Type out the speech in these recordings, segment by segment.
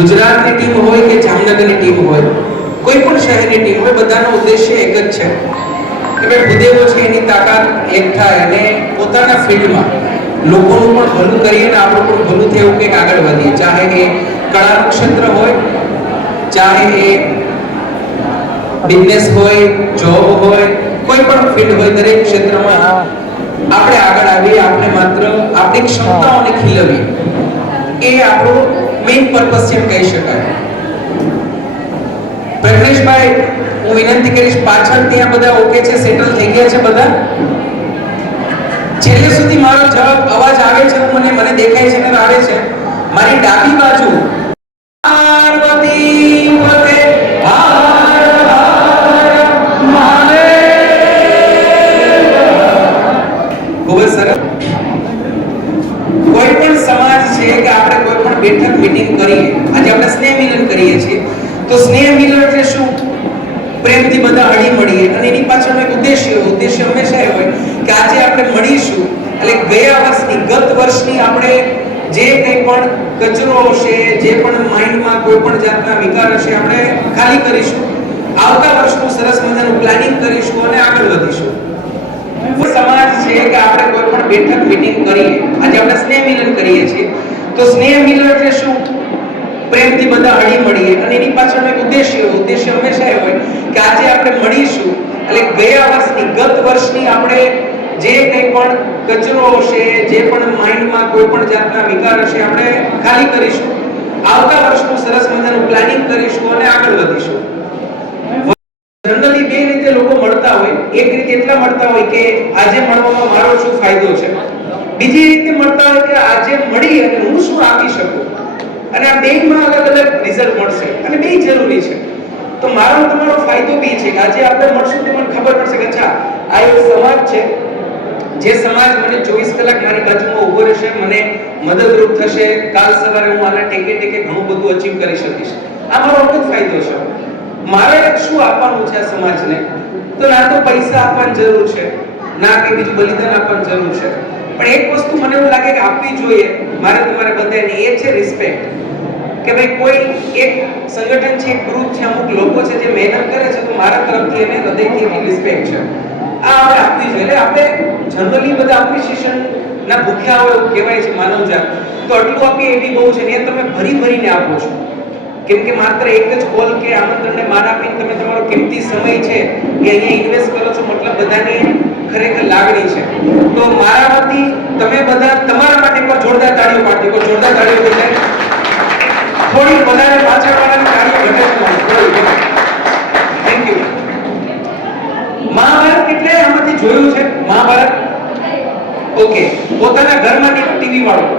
ગુજરાતની ટીમ હોય કે જામનગરની ટીમ હોય, કોઈ પણ શહેરની ટીમ હોય, બધાનો ઉદ્દેશ્ય એક જ છે કે ભાઈ ભૂદેવો છે એની તાકાત એક થાય અને પોતાના ફિલ્ડમાં લોકોનું પણ ભલું કરીએ અને આપણું પણ ભલું થાય એવું કંઈક આગળ વધીએ. ચાહે એ કળાનું ક્ષેત્ર હોય, ચાહે એ બિઝનેસ હોય, જોબ હોય, કોઈ પણ ફિલ્ડ હોય, દરેક ક્ષેત્રમાં આપણે આગળ આવીએ, આપણે માત્ર આપણી ક્ષમતાઓને ખીલવીએ, એ આપણો મેઇન પર્પસ છે એમ કહી શકાય. પ્રજ્ઞેશભાઈ, હું વિનંતી કરીશ, પાછળ ત્યાં બધા ઓકે છે, સેટલ થઈ ગયા છે બધા? છેલ્લે સુધી મારો જવાબ અવાજ આવે છે, મને દેખાય છે કે આવે છે. મારી ડાબી બાજુ પાર્વતી પતે હર હર મહાદેવ. ખૂબ જ સરસ. કોઈ પણ સમાજ છે કે આપણે કોઈ પણ બેઠક મીટિંગ કરીએ, આજે આપણે સ્નેહ મિલન કરીએ છીએ, તો સ્નેહ મિલન એટલે શું? પ્રેમથી બધા હળી મળીએ અને એની પાછળનો એક ઉદ્દેશ્ય હંમેશા એ હોય કે આજે આપણે મળીશું એટલે ગયા વર્ષની, ગત વર્ષની આપણે જે કંઈ પણ કચરો હશે, જે પણ માઇન્ડમાં કોઈ પણ જાતના વિકાર હશે, આપણે ખાલી કરીશું. આવતા વર્ષનું સરસ મજાનું પ્લાનિંગ કરીશું અને આગળ વધીશું. સમાજ છે કે આપણે કોઈ પણ બેઠક મીટિંગ કરીએ, આજે આપણે સ્નેહ મિલન કરીએ છીએ, તો સ્નેહ મિલન એટલે શું? પ્રેમથી બધા હળી મળીએ અને એની પાછળનો એક ઉદ્દેશ્ય હંમેશા એ હોય કે આજે આપણે મળીશું એટલે ગયા વર્ષની, ગત વર્ષની આપણે જે કંઈ પણ કચરો હશે, જે પણ માઇન્ડમાં કોઈ પણ જાતના વિકાર હશે, આપણે ખાલી કરીશું. આવતા વર્ષનું સરસ મજાનું પ્લાનિંગ કરીશું અને આગળ વધીશું. જનરલી બે રીતે લોકો મળતા હોય. એક રીતે એટલા મળતા હોય કે આજે મળવામાં મારો શું ફાયદો છે, બીજી રીતે મળતા હોય કે આજે મળી અને હું શું આપી શકું, અને આ બેયમાં અલગ અલગ રિઝલ્ટ મળશે અને બેય જરૂરી છે. તો મારો તમારો ફાયદો બી છે કે આજે આપણે મળશું તો મને ખબર પડશે કે અચ્છા, આ એક સમાજ છે, જે સમાજ મને 24 કલાક મારી બાજુમાં ઊભો રહેશે, મને મદદરૂપ થશે, કાલ સવારે હું આના ટેકે ઘણું બધું અચીવ કરી શકીશ. આ મારો અદ્ભુત ફાયદો છે. મારે શું આપવાનું છે આ સમાજને? તો ના તો પૈસા આપવાની જરૂર છે, ના કે બીજું બલિદાન આપવાની જરૂર છે, પણ એક વસ્તુ મને એવું લાગે કે આપવી જોઈએ મારે તમારે બધાને, એ છે રિસ્પેક્ટ. કે ભાઈ કોઈ એક સંગઠન છે, એક ગ્રુપ છે, અમુક લોકો છે જે મહેનત કરે છે, તો મારા તરફથી એને હૃદયથી રિસ્પેક્ટ છે. આ આપણે આપવી જોઈએ. આપણે જનરલી બધા એપ્રિશિએશન ના ભૂખ્યા હોય એવું કહેવાય છે માનવજાત, તો આટલું આપીએ એવી બહુ છે ને, એ તમે ભરીને આપો છો. કેમ કે માત્ર એક જ કોલ કે આમંત્રણને માન આપીને તમે તમારો કિંમતી સમય છે એ અહીંયા ઇન્વેસ્ટ કરો છો, મતલબ બધાની ખરેખર લાગણી છે. તો મારા વતી તમે બધા તમારા માટે એકવાર જોરદાર તાળીઓ પાડજો. જોરદાર તાળીઓ થઈ જાય. થોડી વધારે પાછળવાળાની તાળીઓ ઘટે છે. Thank you. મહાભારત એટલે આમાંથી જોયું છે? મહાભારત ઓકે. પોતાના ઘરમાં ટીવી વાળું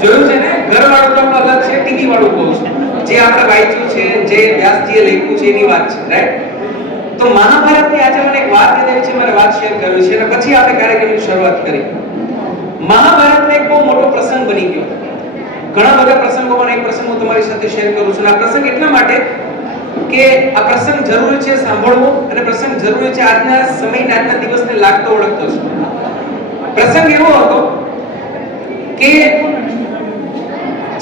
જોયું છે ને? ઘરવાળું તો અલગ છે, ટીવી વાળું કહું છું. જે આપણે વાંચ્યું છે, જે વ્યાસજીએ લખ્યું છે એની વાત છે, રાઈટ? તો મહાભારતની આજે મને એક વાત યાદ આવી છે, મારે વાત શેર કરવી છે અને પછી આપણે કાર્યક્રમની શરૂઆત કરી. મહાભારતનો એક બહુ મોટો પ્રસંગ બની ગયો. ઘણા બધા પ્રસંગોમાં એક પ્રસંગ હું તમારી સાથે શેર કરું છું. આ પ્રસંગ એટલા માટે કે આ પ્રસંગ જરૂરી છે સાંભળવો, અને પ્રસંગ જરૂરી છે આજના સમયને, આજના દિવસને લાગતો ઓળખતો છે. પ્રસંગ એવો હતો કે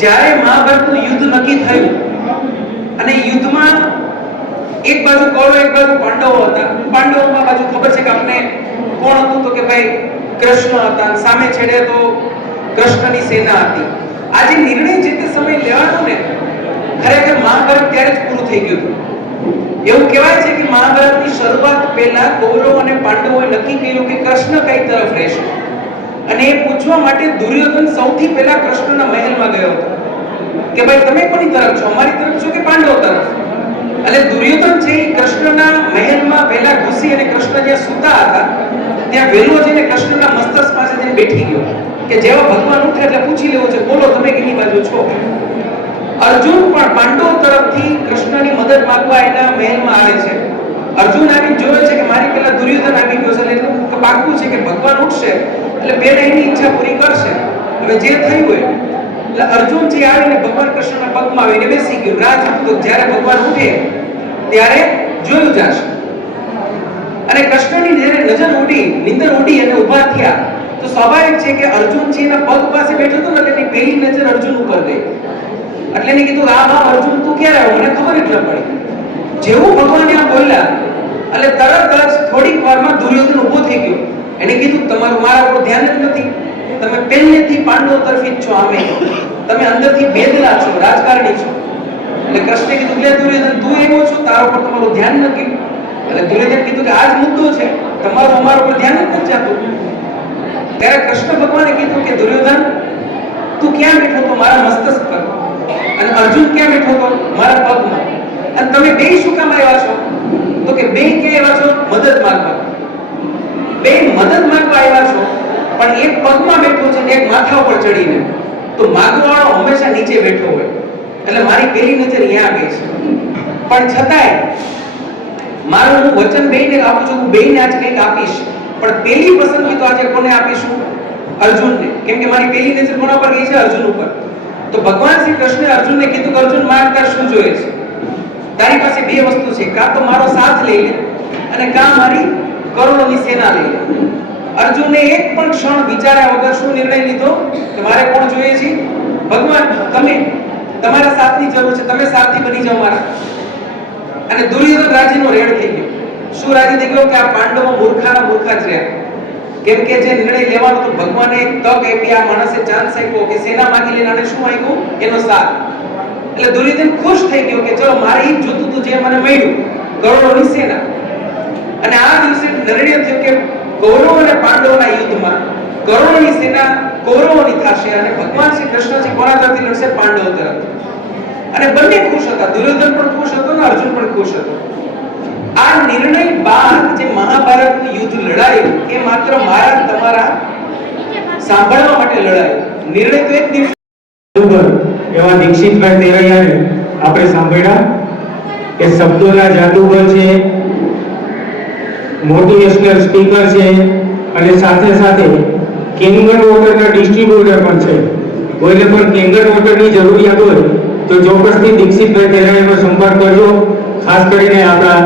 જ્યારે મહાભારતનું યુદ્ધ નક્કી થયું અને યુદ્ધમાં એક બાજુ કૌરવ, એક બાજુ પાંડવો હતા. પાંડવોમાં બાજુ ખબર છે કે આપણે કોણ હતું? તો કે ભાઈ કૃષ્ણ હતા. સામે છેડે તો કૃષ્ણની સેના હતી. આજે નિર્ણય જે તે સમય લેવાનો ને, ખરેખર મહાભારત ત્યારે જ પૂરું થઈ ગયું હતું. એવું કહેવાય છે કે મહાભારતની શરૂઆત પહેલા કૌરવ અને પાંડવોએ નક્કી કર્યું કે કૃષ્ણ કઈ તરફ રહેશે, અને એ પૂછવા માટે દુર્યોધન સૌથી પહેલા કૃષ્ણના મહેલમાં ગયો હતો કે ભાઈ તમે કોની તરફ છો, અમારી તરફ છો કે પાંડવ તરફ? અને દુર્યોધન છે એ કૃષ્ણના મહેલમાં પહેલા ઘૂસી અને કૃષ્ણ જ્યાં સૂતા હતા ત્યાં વેલો જઈને કૃષ્ણના મસ્તક પાસે જઈને બેઠી ગયો કે જેવા ભગવાન ઉઠે એટલે પૂછી લેવું છે, બોલો તમે કેની બાજુ છો? અર્જુન પણ પાંડવો તરફથી કૃષ્ણની મદદ માંગવા એના મહેલમાં આવે છે. અર્જુન આવીને જોવે છે કે મારી પહેલા દુર્યોધન આવી ગયો છે, એટલે પાક્કું છે કે ભગવાન ઉઠશે એટલે પહેલા એની ઈચ્છા પૂરી કરશે. હવે જે થયું હોય એટલે અર્જુન જે આવીને ભગવાન કૃષ્ણના પગમાં આવીને બેસી ગયો. રાહ જોતો જ્યારે ભગવાન ઉઠે ત્યારે જોયું જશે. અને કૃષ્ણની જ્યારે નજર ઉડી, નિંદર ઉડી અને ઊભા થયા, તો સ્વાભાવિક છે કે અર્જુન છે એના પગ પાસે બેઠો હતો ને, એની પહેલી નજર અર્જુન ઉપર ગઈ. એટલે એને કીધું આ બા અર્જુન તું ક્યારે આવ્યો મને ખબર જ ન પડી। જેવું ભગવાને આ બોલ્યા એટલે તરત જ થોડીક વારમાં દુર્યોધન ઊભો થઈ ગયો। એને કીધું તમારું મારા ઉપર ધ્યાન જ નથી, તમે પહેલેથી પાંડવો તરફી જ છો, આમે તમે અંદરથી ભેદલા છો, રાજકારણી છો। એટલે કૃષ્ણે કીધું કે દુર્યોધન તું એવો છો, તારા ઉપર તમારું ધ્યાન નથી। એટલે દુર્યોધન કીધું કે આ જ મુદ્દો છે, તમારું અમારા ઉપર ધ્યાન જ નથી જાતું। ત્યારે કૃષ્ણ ભગવાને કીધું કે દુર્યોધન તું ક્યાં બેઠો તો મારા મસ્તક પર, અને અર્જુન ક્યાં બેઠો તો મારા પગમાં, અને તમે બે શું કામ આવ્યા છો? તો કે બે ક્યાં આવ્યા છો? મદદ માંગવા। બે મદદ માંગવા આવ્યા છો, પણ એક પગમાં બેઠો છે ને એક માથા ઉપર ચડીને, તો માંગવાવાળો હંમેશા નીચે બેઠો હોય। એટલે મારી પેલી નજર અહીંયા ગઈ છે, પણ છતાંય મારું હું વચન બેયને આપું છું, હું બેયને આજ કંઈક આપીશ, પણ પેલી પસંદગી તો આજે કોને આપીશું? અર્જુનને, કેમ કે મારી પેલી નજર કોના પર ગઈ છે? અર્જુન ઉપર। તો ભગવાન શ્રી કૃષ્ણે અર્જુનને કીધું કે અર્જુન મારે તાર શું જોઈએ છે? તારી પાસે બે વસ્તુ છે, કાં તો મારો સાથ લઈ લે અને કાં મારી કરોડોની સેના લઈ લે। અર્જુને એક પણ ક્ષણ વિચાર્યા વગર શું નિર્ણય લીધો કે મારે કોણ જોઈએ છે? ભગવાન, તમે, તમારા સાથની જરૂર છે, તમે સારથી બની જાઓ મારા। અને દુર્યોધન રાજીનો રેડ થઈ ગયો। શું રાજી થઈ ગયો? કે આ પાંડવો મૂર્ખાના મૂર્ખા જ રહ્યા, કેમ કે જે નિર્ણય લેવાનો તો ભગવાને એક તક આપી, આ માણસે ચાન્સ આપ્યો કે સેના માંગી લેને, અને શું માંગ્યું? એનો સાથ। એટલે દુર્યોધન ખુશ થઈ ગયો કે ચલો મારે ઈ જોતું હતું જે મને મળ્યું, કરોડોની સેના। અને આ દિવસે નિર્ણય થયો કે કૌરવ અને પાંડવોના યુદ્ધમાં કરોડોની સેના કૌરવોની થશે, અને ભગવાન શ્રી કૃષ્ણજી કોના તરફથી લડશે? પાંડવો તરફથી। અને બંને ખુશ હતા, દુર્યોધન પણ ખુશ હતો અને અર્જુન પણ ખુશ હતો। આ નિર્ણય બાદ જે મહાભારતનું યુદ્ધ લડાયું એ માત્ર મારા તમારા સાંભળવા માટે લડાયું। નિર્ણય તો એક દિવસ એવા દીક્ષિતભાઈ તેરૈયાને આપણે સાંભળ્યા કે શબ્દોના જાદુગર છે, મોટિવેશનલ સ્પીકર છે, અને સાથે સાથે કેંગર વોટરના ડિસ્ટ્રીબ્યુટર પણ છે। કોઈને પણ કેંગર વોટરની જરૂરિયાત હોય તો ચોક્કસથી દીક્ષિતભાઈ તેરૈયાનો સંપર્ક કરજો। ખાસ કરીને આપણા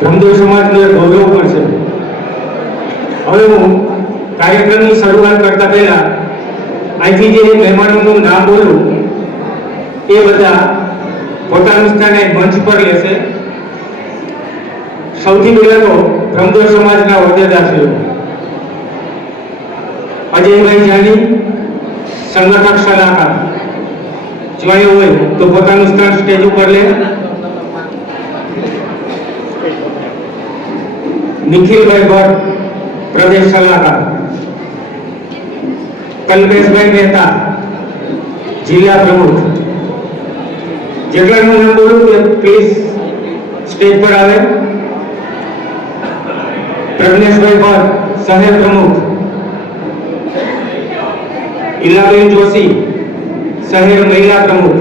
બ્રહ્મદેવ સમાજનો એક ગૌરવ પણ છે। હવે હું કાર્યક્રમની શરૂઆત કરતા પહેલા અહીંથી જે મહેમાનોનું નામ બોલું એ બધા પોતાનું સ્થાન એક મંચ પર લેશે। સૌથી પહેલા તો બ્રહ્મદેવ સમાજના હોદ્દેદારશ્રીઓ અજયભાઈ જાની, સંગઠક સલાહકાર, જો એવું હોય તો પોતાનું સ્થાન સ્ટેજ ઉપર લે। નિખિલભાઈ ભટ્ટ, પ્રદેશ સલાહકાર, કલ્પેશભાઈ મહેતા, જિલ્લા પ્રમુખ। જેટલાનું નામ બોલું કે પ્લીઝ સ્ટેજ પર આવે। પ્રજ્ઞેશભાઈ ભટ્ટ, શહેર પ્રમુખ, ઈલાબેન જોશી, શહેર મહિલા પ્રમુખ,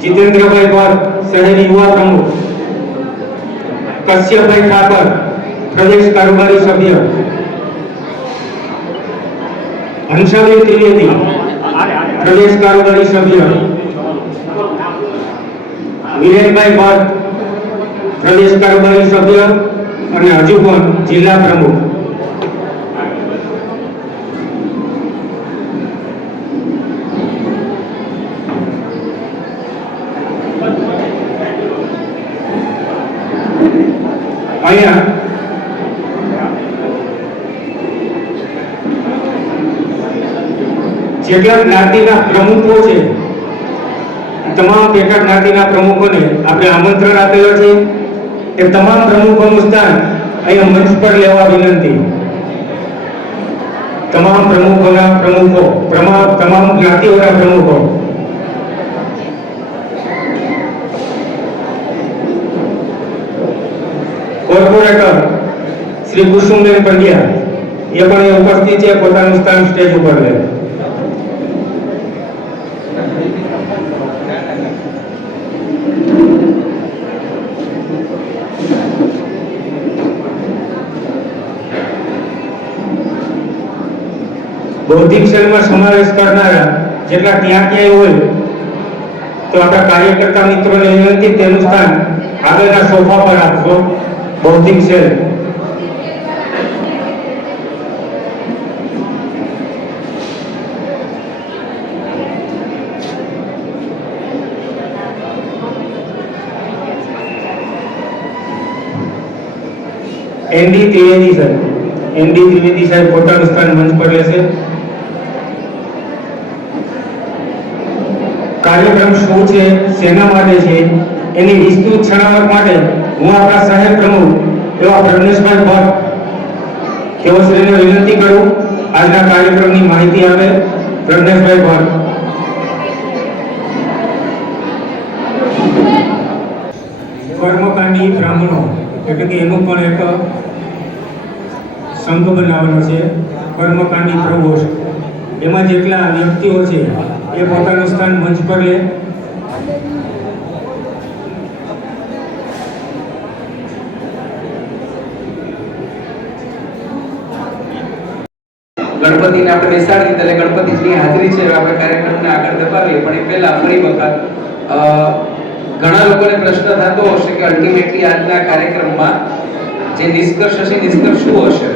જીતેન્દ્રભાઈ ભટ્ટ, શહેર યુવા પ્રમુખ, કશ્યપભાઈ ઠાકર, પ્રદેશ કારોબારી સભ્ય, હંસાબેન ત્રિવેદી, પ્રદેશ કારોબારી સભ્ય, વિરેનભાઈ ભટ્ટ, પ્રદેશ કારોબારી સભ્ય અને હજુ પણ જિલ્લા પ્રમુખ। અહીંયા જેટલા જ્ઞાતિના પ્રમુખો છે તમામ પેટા જ્ઞાતિના પ્રમુખોને આપણે આમંત્રણ આપેલો છે કે તમામ પ્રમુખોનું સ્થાન અહીંયા મંચ પર લેવા વિનંતી। તમામ પ્રમુખોના પ્રમુખો, તમામ જ્ઞાતિઓના પ્રમુખો। કોર્પોરેટર શ્રી કુસુમબેન પંડ્યા એ પણ ઉપસ્થિત છે, પોતાનું સ્થાન સ્ટેજ ઉપર લે। બૌદ્ધિક શેલમાં સમાવેશ કરનારા જેટલા ત્યાં ક્યાંય હોય તો આપણા કાર્યકર્તા મિત્રોને વિનંતી તેનું સ્થાન આગળના સોફા પર આપશો। બૌદ્ધિક શેલ એનડી ત્રિવેદી સાહેબ, એનડી ત્રિવેદી સાહેબ પોતાનું સ્થાન મંચ પર લેશે. કાર્યક્રમ શું છે, શેના માટે છે, એની વિસ્તૃત છણાવટ માટે હું આપણા શહેર પ્રમુખ એવા પ્રજ્ઞેશભાઈ ભટ્ટ તેઓશ્રીને વિનંતી કરું આજના કાર્યક્રમની માહિતી આપે. પ્રજ્ઞેશભાઈ ભટ્ટ. કર્મકાંડી બ્રાહ્મણો એટલે કે એનું પણ એક સંઘ બનાવેલો છે, કર્મકાંડી પ્રભોષ. એમાં જેટલા વ્યક્તિઓ છે એ પોતાનું સ્થાન મંચ પર લે. ગણપતિને આપણે બેસાડી એટલે ગણપતિજીની હાજરી છે આપણે કાર્યક્રમને આગળ ધપાવીએ. પણ એ પહેલા ફરી વખત ઘણા લોકોને પ્રશ્ન થતો હશે કે અલ્ટિમેટલી આજના કાર્યક્રમમાં જે નિષ્કર્ષ હશે, નિષ્કર્ષ શું હશે?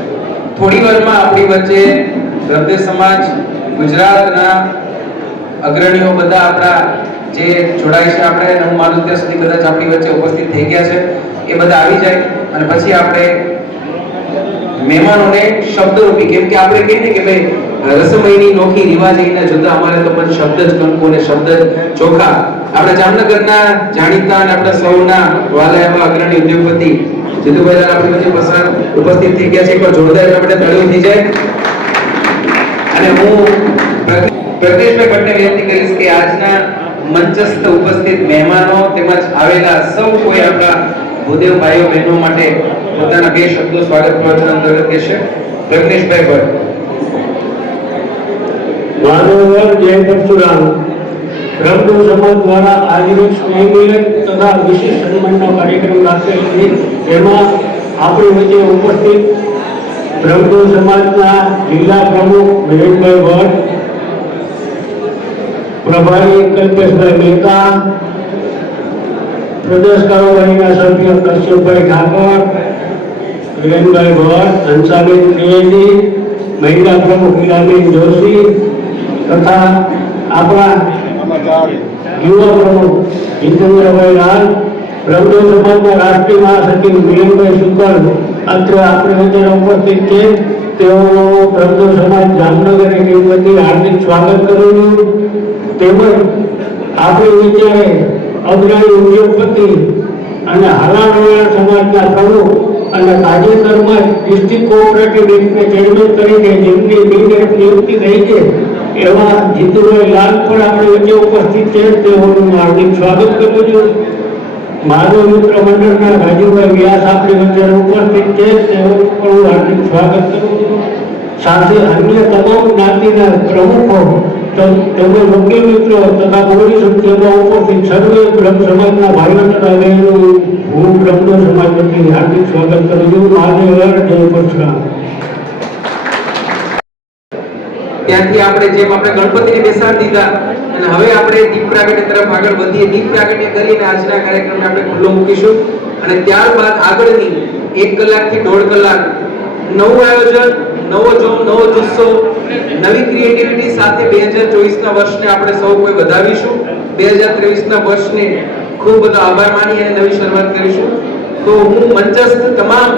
થોડી વારમાં આપણી વચ્ચે હૃદય સમાજ ગુજરાતના અગ્રણીઓ બધા આપણા જે જોડાય છે, આપણે હું માનું ત્યાં સુધી કદાચ આપણી વચ્ચે ઉપસ્થિત થઈ ગયા છે, એ બધા આવી જાય અને પછી આપણે મહેમાનોને શબ્દરૂપી, કેમ કે આપણે કહીએ ને કે ભાઈ રસમયની નોખી રિવાજ એના જુદા, અમારે તો પણ શબ્દ જ કંકુ ને શબ્દ જ ચોખા. આપણે જામનગરના જાણીતા અને આપણા સૌના વાલા એવા અગ્રણી ઉદ્યોગપતિ જીતુભાઈ આપણી વચ્ચે પસાર ઉપસ્થિત થઈ ગયા છે. એકવાર જોરદાર આપણે તાળીઓ થઈ જાય. અને હું પ્રજ્ઞેશભાઈ ભટ્ટને વિનંતી કરીશ કે આજના મંચસ્થ ઉપસ્થિત મહેમાનો તેમજ આવેલા સૌ કોઈ આપણા ભૂદેવ ભાઈઓ બહેનો માટે પોતાના બે શબ્દો સ્વાગત પ્રવચન અંતર્ગત કહેશે. પ્રજ્ઞેશભાઈ ભટ્ટ. માનવર જય પરશુરામ. બ્રહ્મ સમાજ દ્વારા આજરોજ સ્નેહમિલન તથા વિશેષ સન્માનનો કાર્યક્રમ રાખેલ છે. જેમાં આપણી વચ્ચે ઉપસ્થિત બ્રહ્મ સમાજના જિલ્લા પ્રમુખ વિરેનભાઈ ભટ્ટ, પ્રભારી કલ્પેશભાઈ મહેતા, પ્રદેશ કારોબારીના સભ્ય કશ્યપભાઈ ઠાકોર, વિરેનભાઈ ભટ્ટ, હંસાબેન ત્રિવેદી, મહિલા પ્રમુખ મીરાબેન જોશી તથા આપણા યુવા પ્રમુખ જીતેન્દ્રભાઈ રાજ, બ્રહ્મ સમાજના રાષ્ટ્રીય મહાસચિવ મિલનભાઈ શુકલ અત્રે આપણી વચ્ચે ઉપસ્થિત છે. તેઓનો બ્રહ્મ સમાજ જામનગર એની વતી હાર્દિક સ્વાગત કરું છું. તેમજ આપણી વચ્ચે અગ્રણી ઉદ્યોગપતિ અને હાલારવાળા સમાજના પ્રમુખ અને તાજેતરમાં ડિસ્ટ્રિક્ટ કોઓપરેટિવ બેંકના ચેરમેન તરીકે જેમની નિયુક્તિ થઈ છે એવા જીતુભાઈ લાલ પણ આપણી વચ્ચે ઉપસ્થિત છે. તેઓનું હાર્દિક સ્વાગત કરું છું. માનવ મિત્ર મંડળના રાજુભાઈ વ્યાસ આપણી વચ્ચે ઉપસ્થિત છે. તેઓનું પણ હાર્દિક સ્વાગત કરું છું. સાથે અન્ય તમામ જ્ઞાતિના પ્રમુખો તેમજ વકીલ મિત્રો તથા મોટી સંખ્યામાં ઉપસ્થિત સર્વે બ્રહ્મ સમાજના ભાઈઓ તથા બહેનો હું બ્રહ્મ સમાજ વતી હાર્દિક સ્વાગત કરું છું. મહાદેવ જય પરશુરામ. ત્યાંથી આપણે જેમ આપણે ગણપતિને બેસાડી દીધા અને હવે આપણે દીપ પ્રાગટ્ય તરફ આગળ વધીએ. દીપ પ્રાગટ્ય કરીને આજના કાર્યક્રમને આપણે ખુલ્લો મૂકીશું અને ત્યારબાદ આગળની 1 કલાકથી 1.5 કલાક નવું આયોજન, નવો જોમ, નવો જુસ્સો, નવી ક્રિએટિવિટી સાથે 2024ના વર્ષને આપણે સૌ કોઈ વધાવીશું. 2023ના વર્ષને ખૂબ બધો આભાર માની અને નવી શરૂઆત કરીશું. તો હું મંચસ્થ તમામ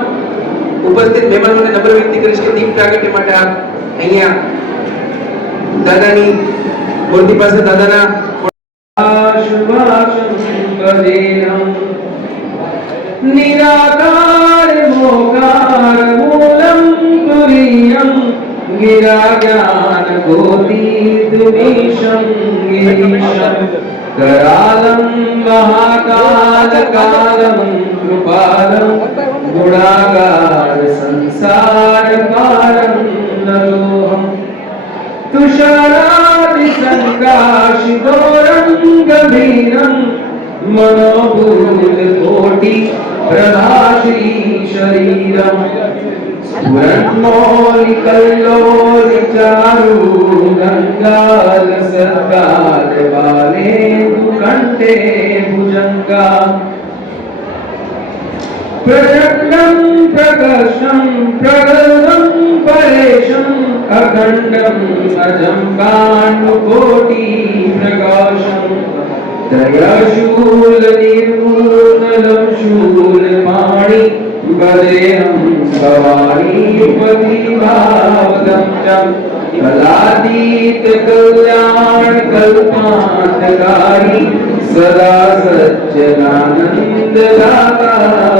ઉપસ્થિત મહેમાનોને નમ્ર વિનંતી કરીશ કે દીપ પ્રાગટ્ય માટે આપ અહીંયા દાદાની મૂર્તિ પાસે દાદાના નિરાકાર મોકાર મૂલમ તુરીયમ ગિરા જ્ઞાન ગોતીત મીશમ ગિરીશમ કરાલમ મહાકાલ કાલમ કૃપાલમ ગુણાગાર સંસાર પારમ નલોહમ तुषारादि संकाशितोरं गभीरं मनोभूत कोटि प्रभाश्री शरीरं स्फुरन्मौलिकल्लोलि चारु गंगाल सत्काल बाले कंठे भुजंगा प्रचंडं प्रकर्षं प्रगल्भं परेशं अखंडं अजं काण्डकोटि प्रकाशं दयाशूल निर्मूलनं शूलपाणि वदेहं कल्याण कल्पांतकारी सदा सच्चिदानंद दाता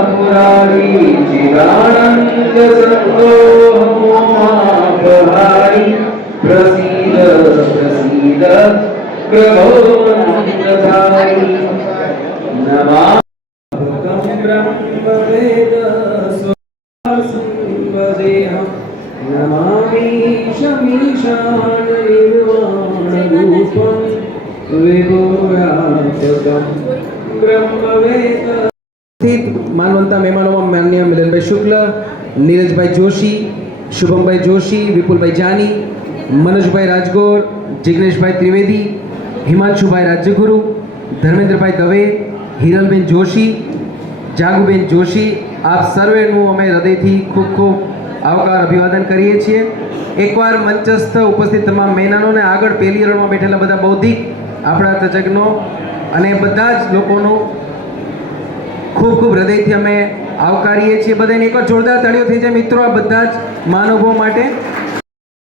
मुरारी चिदानंद संतोषमापहारी प्रसीद प्रसीद प्रभो नंदधारी नमः ब्रह्मवेद स्वसंवदेहम् नमामि शमीशान निर्वाणरूपं विभुरात्मकं ब्रह्मवेद। मानवंता મહેમાનોમાં માન્ય મિલનભાઈ શુક્લ, નીરજભાઈ જોશી, શુભમભાઈ જોશી, વિપુલભાઈ જાની, મનોજભાઈ રાજગોર, જિગ્નેશભાઈ ત્રિવેદી, હિમાંશુભાઈ રાજ્યગુરુ, ધર્મેન્દ્રભાઈ દવે, હિરલબેન જોશી, જાગુબેન જોશી, આપ સર્વેનું અમે હૃદયથી ખૂબ ખૂબ આવકાર અભિવાદન કરીએ છીએ। એકવાર મંચસ્થ ઉપસ્થિત તમામ મહેમાનોને આગળ પહેલી રણમાં બેઠેલા બધા બૌદ્ધિક આપણા તજજ્ઞો અને બધા જ લોકોનું ખૂબ ખૂબ હૃદયથી અમે આવકારીએ છીએ। બધાને એકવાર જોરદાર તાળીઓ થઈ જાય મિત્રો આ બધા જ મહાનુભાવો માટે।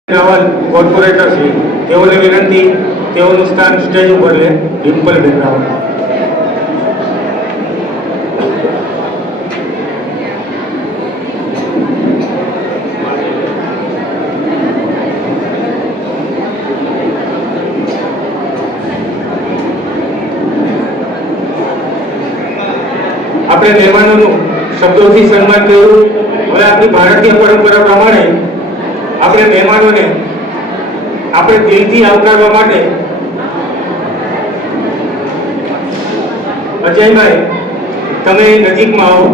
રાવલ કોર્પોરેટર શ્રી તેઓને વિનંતી તેઓનું સ્થાન સ્ટેજ ઉપર લે ડિમ્પલબેન રાવલ। આપણે મહેમાનોનું શબ્દોથી સન્માન કર્યું। હવે આપણી ભારતીય પરંપરા પ્રમાણે આપણે મહેમાનોને આપણે દિલથી આવકારવા માટે અજયભાઈ તમે નજીકમાં આવો।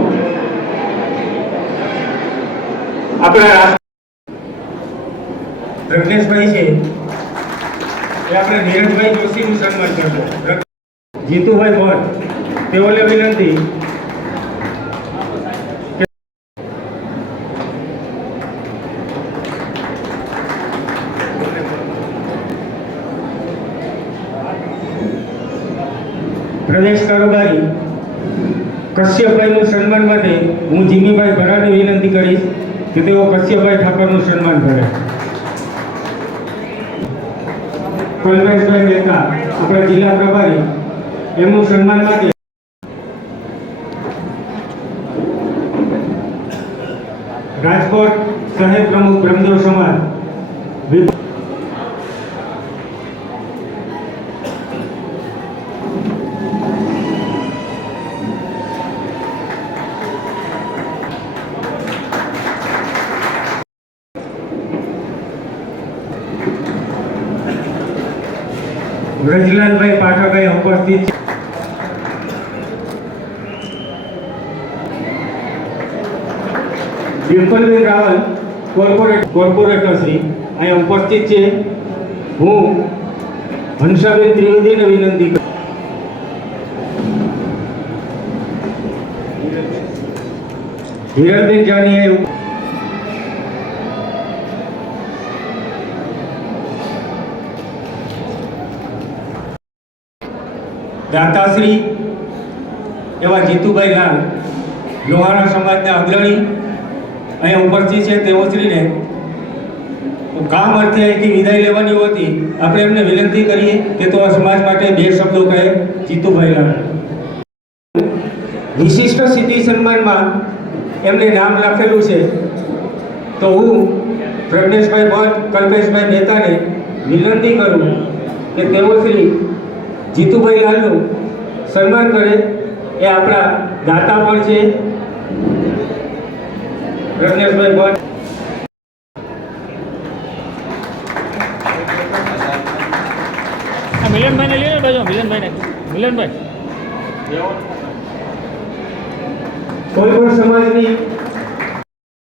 આપણા રજનેશભાઈ છે એ આપણે નીરજભાઈ જોશીનું સન્માન કરશો। જીતુભાઈ ભટ્ટ તેઓને વિનંતી પ્રદેશ કારોબારી કશ્યપભાઈનું સન્માન માટે હું જીમીભાઈ ભરાડને વિનંતી કરીશ કે તેઓ કશ્યપભાઈ ઠાકરનું સન્માન કરે। કલ્પેશભાઈ મહેતા આપણા જિલ્લા પ્રભારી એમનું સન્માન માટે રાજકોટ શહેર પ્રમુખ બ્રહ્મદેવ સમાજ વ્રજલાલભાઈ પાઠકભાઈ ઉપસ્થિત છે। ડિમ્પલબેન રાવલ કોર્પોરેટર શ્રી અહીંયા ઉપસ્થિત છે। હું હંસાબેન ત્રિવેદીને વિનંતી કરું। હિરલબેન જાનીએ દાતાશ્રી એવા જીતુભાઈ લાલ લોહાણા સમાજના અગ્રણી અહીંયા ઉપસ્થિત છે। તેઓશ્રીને કામ અર્થે અહીંથી વિદાય લેવાની હોતી આપણે એમને વિનંતી કરીએ કે તો આ સમાજ માટે બે શબ્દો કહે। જીતુભાઈ લાલ વિશિષ્ટ સિદ્ધિ સન્માનમાં એમને નામ લખેલું છે તો હું પ્રજ્ઞેશભાઈ ભટ્ટ કલ્પેશભાઈ મહેતાને વિનંતી કરું કે તેઓ શ્રી જીતુભાઈ લાલનું સન્માન કરે। એ આપણા દાતા પણ છે પ્રજ્ઞેશભાઈ ભટ્ટ। મિલનભાઈને લઈને બાજુ મિલનભાઈ કોઈ પણ સમાજની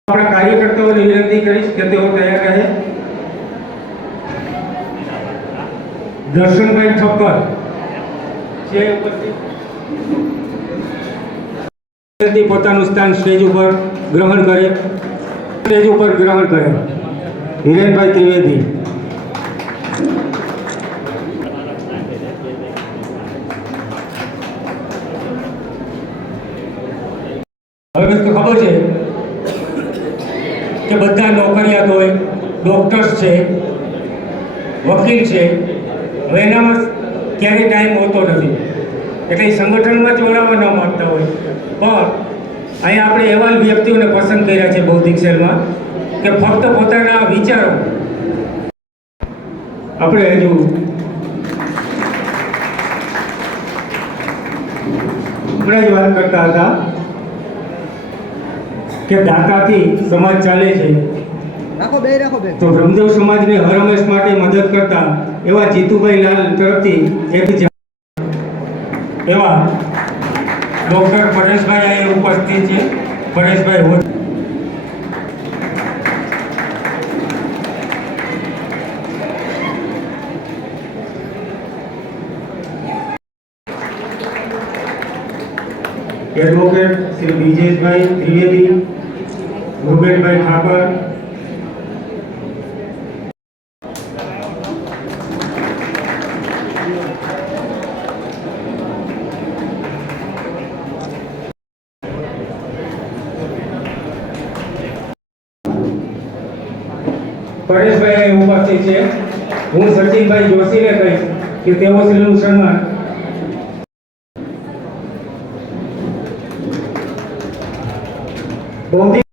આપણા કાર્યકર્તાઓને વિનંતી કરીશ કે તેઓ તૈયાર રહે। દર્શનભાઈ ઠક્કર છે ઉપસ્થિત પોતાનું સ્થાન સ્ટેજ ઉપર ગ્રહણ કરે। હિરેનભાઈ ત્રિવેદી હવે તો ખબર છે કે બધા નોકરિયાત હોય, ડોક્ટર્સ છે, વકીલ છે, હવે એનામાં ક્યારેય ટાઈમ હોતો નથી એટલે એ સંગઠનમાં જોડાવા ન માગતા હોય, પણ અહીંયા આપણે એવા વ્યક્તિઓને પસંદ કર્યા છે બૌદ્ધિક સેલમાં કે ફક્ત પોતાના વિચારો આપણે હજુ હમણાં જ વાત કરતા હતા કે દાતાથી સમાજ ચાલે છે, તો રમદેવ સમાજને હર હંમેશ માટે મદદ કરતા એવા જીતુભાઈ લાલ તરફથી એક એવા ડોક્ટર પરેશભાઈ અહીં ઉપસ્થિત છે. પરેશભાઈ એડવોકેટ શ્રી બ્રિજેશભાઈ ત્રિવેદી, રૂબેનભાઈ ઠાકર, પરેશભાઈ ઉપસ્થિત છે. હું સચિનભાઈ જોશીને કહીશ કે તેઓ શ્રીનું સન્માન બૌદ્ધિક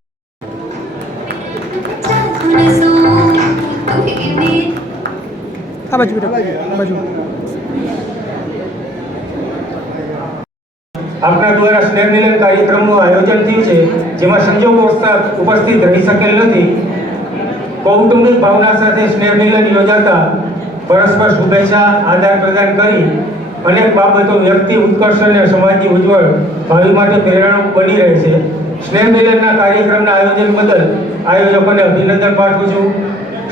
આપના દ્વારા સ્નેહ મિલન કાર્યક્રમનું આયોજન થયું છે, જેમાં સંજોગવશાત ઉપસ્થિત રહી શકેલ નથી. કૌટુંબિક ભાવના સાથે સ્નેહ મિલન યોજાતા પરસ્પર શુભેચ્છા આદાન પ્રદાન કરી અનેક બાબતો વ્યક્તિ ઉત્કર્ષ અને સમાજની ઉજ્જવળ ભાવિ માટે પ્રેરણારૂપ બની રહે છે. સ્નેહ મિલનના કાર્યક્રમના આયોજન બદલ આયોજકોને અભિનંદન પાઠવું છું.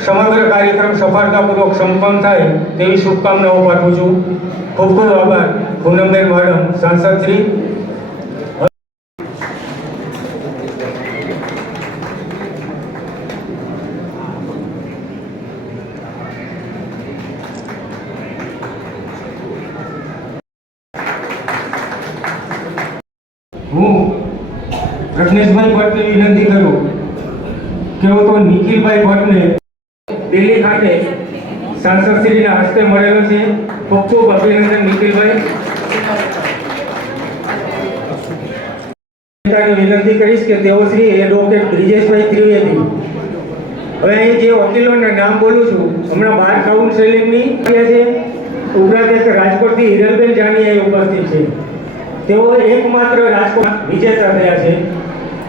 સમગ્ર કાર્યક્રમ સફળતાપૂર્વક સંપન્ન થાય તેવી શુભકામનાઓ પાઠવું છું. ખૂબ ખૂબ આભાર. પૂનમબેન મેડમ, સાંસદ શ્રી. હું પ્રજ્ઞેશભાઈ ભટ્ટને વિનંતી કરું કે હું તો નિખિલભાઈ ભટ્ટને દિલ્હી ખાતે સાંસદશ્રીના હસ્તે મળેલો છે. ખૂબ ખૂબ અભિનંદન નિખિલભાઈ. વિનંતી કરીશ કે તેઓ શ્રી એડવોકેટ બ્રિજેશભાઈ ત્રિવેદી. હવે અહીં જે વકીલોના નામ બોલું છું, હમણાં 12 કાઉન્સેલિંગની છે, ઉપરાંત એક રાજકોટથી હિરલબેન જાની અહીં ઉપસ્થિત છે. તેઓ એકમાત્ર રાજકોટ વિજેતા થયા છે.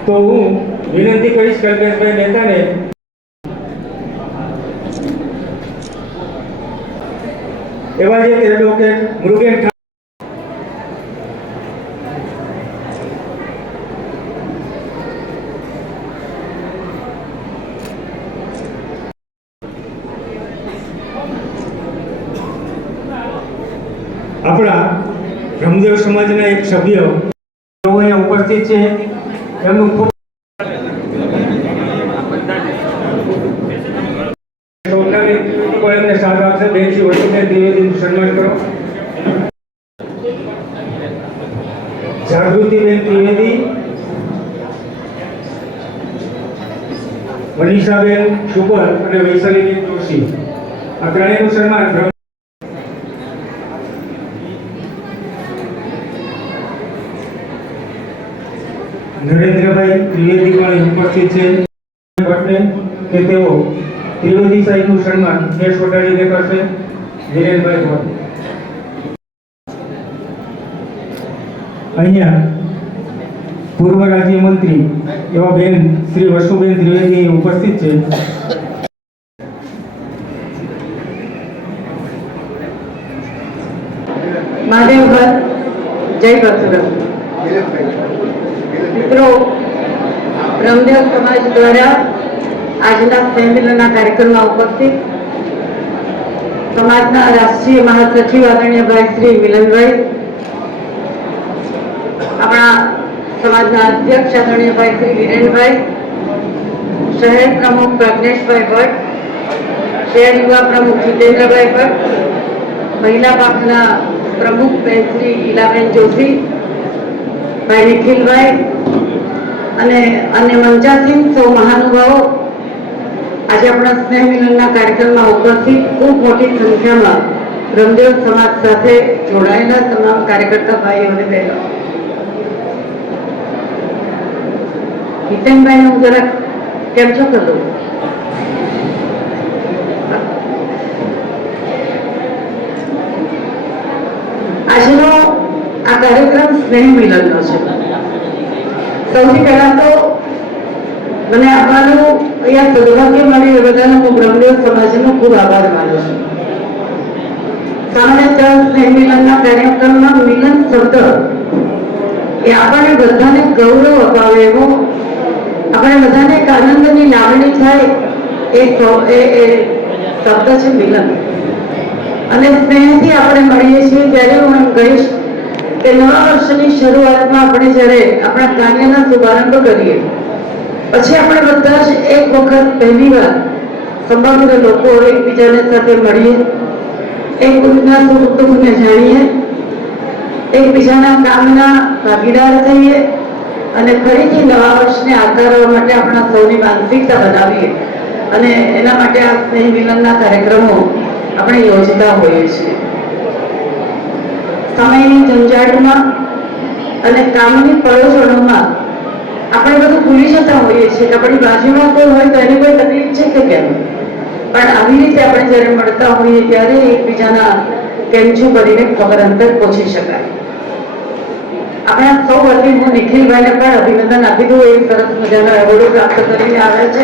તો હું વિનંતી કરીશ કલ્પેશભાઈ મહેતાને એવા જે એડવોકેટ મૃગેન આપણા રમદેવ સમાજના એક સભ્ય તેઓ અહીંયા ઉપસ્થિત છે. એમનું ખૂબ એમને સાથ આપશે. બેનથી વસુબેન ત્રિવેદીનું સન્માન કરો. જાગૃતિબેન ત્રિવેદી, મનીષાબેન શુભર અને વૈશાલીબેન જોશી, આ ત્રણેયનું સન્માન નરેન્દ્રભાઈ ત્રિવેદી પણ ઉપસ્થિત છે. કે તેઓ ત્રિવેદી સાહેબનું સન્માન કેસ વટાડીને કરશે. વિરેનભાઈ ભટ્ટ અહીંયા પૂર્વ રાજ્યમંત્રી એવા બેન શ્રી વસુબેન ત્રિવેદી ઉપસ્થિત છે. મહાદેવગઢ જય પરશુરામ. મિત્રો, રમદેવ સમાજ દ્વારા આજના સ્નેહમિલનના કાર્યક્રમમાં ઉપસ્થિત સમાજના રાષ્ટ્રીય મહાસચિવ આદરણીય ભાઈ શ્રી મિલનભાઈ, આપણા સમાજના અધ્યક્ષ આદરણીય ભાઈ શ્રી વિરેનભાઈ, શહેર પ્રમુખ પ્રજ્ઞેશભાઈ ભટ્ટ, શહેર યુવા પ્રમુખ જીતેન્દ્રભાઈ ભટ્ટ, મહિલા પક્ષના પ્રમુખ બેન શ્રી ઈલાબેન જોશી, ભાઈ નિખિલભાઈ અને અન્ય મંચાસીન સૌ મહાનુભાવો, આજે આપણા સ્નેહ મિલનના કાર્યક્રમમાં ઉપસ્થિત ખૂબ મોટી સંખ્યામાં બ્રહ્મદેવ સમાજ સાથે જોડાયેલા તમામ કાર્યકર્તા ભાઈઓ અને બહેનો, હિતેનભાઈ હું જરાક કેમ છો કરું આજનો આ કાર્યક્રમ સ્નેહ મિલનનો છે. સૌથી પહેલા તો મને આવવાનું અહીંયા સદભાગ્ય મળ્યું એ બધાનો હું બ્રહ્મદેવ સમાજનો ખૂબ આભાર માનું છું. સામાન્યતઃ સ્નેહ મિલનના કાર્યક્રમમાં મિલન શબ્દ એ આપણને બધાને ગૌરવ અપાવે એવો, આપણે બધાને એક આનંદની લાગણી થાય એ શબ્દ છે મિલન. અને સ્નેહથી આપણે મળીએ છીએ. ત્યારે હું એમ કહીશ કે નવા વર્ષની શરૂઆતમાં આપણે જ્યારે આપણા કાર્યના શુભારંભ કરીએ પછી આપણે બધા જ એક વખત પહેલી વાર સમગ્ર લોકો એકબીજાને સાથે મળીએ, એકબીજાના સુખ દુઃખને જાણીએ, એકબીજાના કામના ભાગીદાર થઈએ અને ફરીથી નવા વર્ષને આવકારવા માટે આપણા સૌની માનસિકતા બનાવીએ. અને એના માટે આ સ્નેહ મિલનના કાર્યક્રમો આપણે યોજતા હોઈએ છીએ. સમયની ઝંઝાટમાં અને કામની પળોજણોમાં આપણે બધું ભૂલી જતા હોઈએ છીએ કે આપણી બાજુમાં કોઈ હોય તો એની કોઈ તકલીફ છે કે કેમ, પણ આવી રીતે આપણે જ્યારે મળતા હોઈએ ત્યારે એકબીજાના કેમ છું કરીને ખબર અંતર પહોંચી શકાય. આપણા સૌ વતી હું નિખિલભાઈને પણ અભિનંદન આપી દઉં. એક સરસ મજાનો એવોર્ડ પ્રાપ્ત કરીને આવ્યા છે.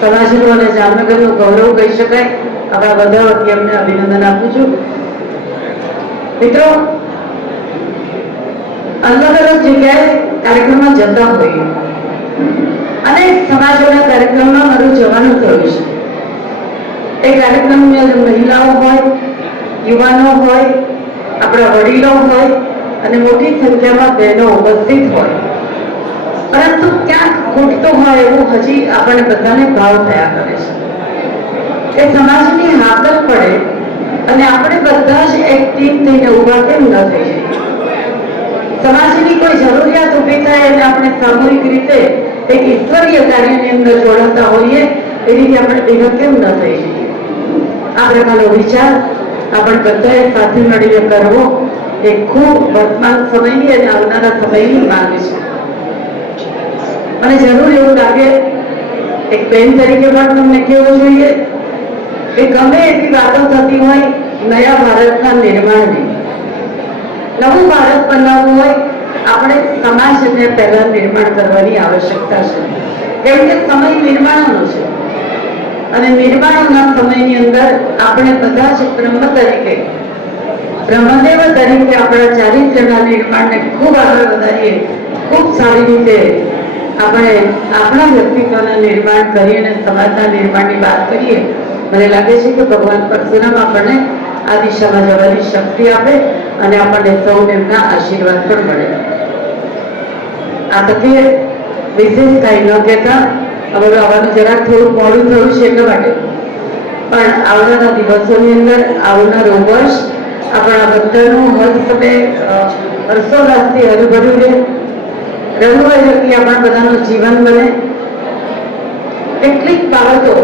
સમાજનું અને જામનગરનું ગૌરવ કહી શકાય. આપણા બધા વતી અમને અભિનંદન આપું છું. મિત્રો, અલગ અલગ જગ્યાએ કાર્યક્રમમાં જતા હોઈએ અને સમાજોના કાર્યક્રમમાં મારું જવાનું થયું છે. એ કાર્યક્રમની અંદર મહિલાઓ હોય, યુવાનો હોય, આપણા વડીલો હોય અને મોટી સંખ્યામાં બહેનો ઉપસ્થિત હોય, પરંતુ ક્યાંક ખૂટતું હોય એવું હજી આપણને બધાને ભાવ થયા કરે છે કે સમાજની હાકલ પડે અને આપણે બધા જ એક ટીમ થઈને ઊભા કેમ ન થઈ જઈએ. સમાજની કોઈ જરૂરિયાત ઊભી થાય અને આપણે સામૂહિક રીતે એક ઈશ્વરીય કાર્યની અંદર જોડાતા હોઈએ એ રીતે આપણે ભેગા કેમ ન થઈ જઈએ. આ પ્રકારનો વિચાર આપણે બધાએ સાથે મળીને કરવો એ ખૂબ વર્તમાન સમયની અને આવનારા સમયની માંગ છે. અને જરૂર એવું લાગે એક બેન તરીકે પણ તમને કહેવું જોઈએ કે ગમે એટલી વાતો થતી હોય નયા ભારતના નિર્માણની, નવું ભારત બનાવવું હોય આપણે સમાજને પહેલા નિર્માણ કરવાની આવશ્યકતા છે. કેમ કે સમય નિર્માણનો છે અને નિર્માણના સમયની અંદર આપણે બધા જ બ્રહ્મ તરીકે, બ્રહ્મદેવ તરીકે આપણા ચારિત્ર્યના નિર્માણને ખૂબ આગળ વધારીએ, ખૂબ સારી રીતે આપણે આપણા વ્યક્તિત્વના નિર્માણ કરીએ અને સમાજના નિર્માણની વાત કરીએ. મને લાગે છે કે ભગવાન પરશુરામ આપણને આ દિશામાં જવાની શક્તિ આપે અને આપણને સૌને એમના આશીર્વાદ પણ મળે. આ તકે વિશેષ કાંઈ ન કહેતા અમારું આવવાનું જરાક થોડું મોડું થયું છે એટલા માટે, પણ આવનારા દિવસોની અંદર આવનારું વર્ષ આપણા બધાનું હર્ષોલ્લાસથી હરભર્યું રહે, રંગબેરંગી આપણા બધાનું જીવન બને. કેટલીક બાબતો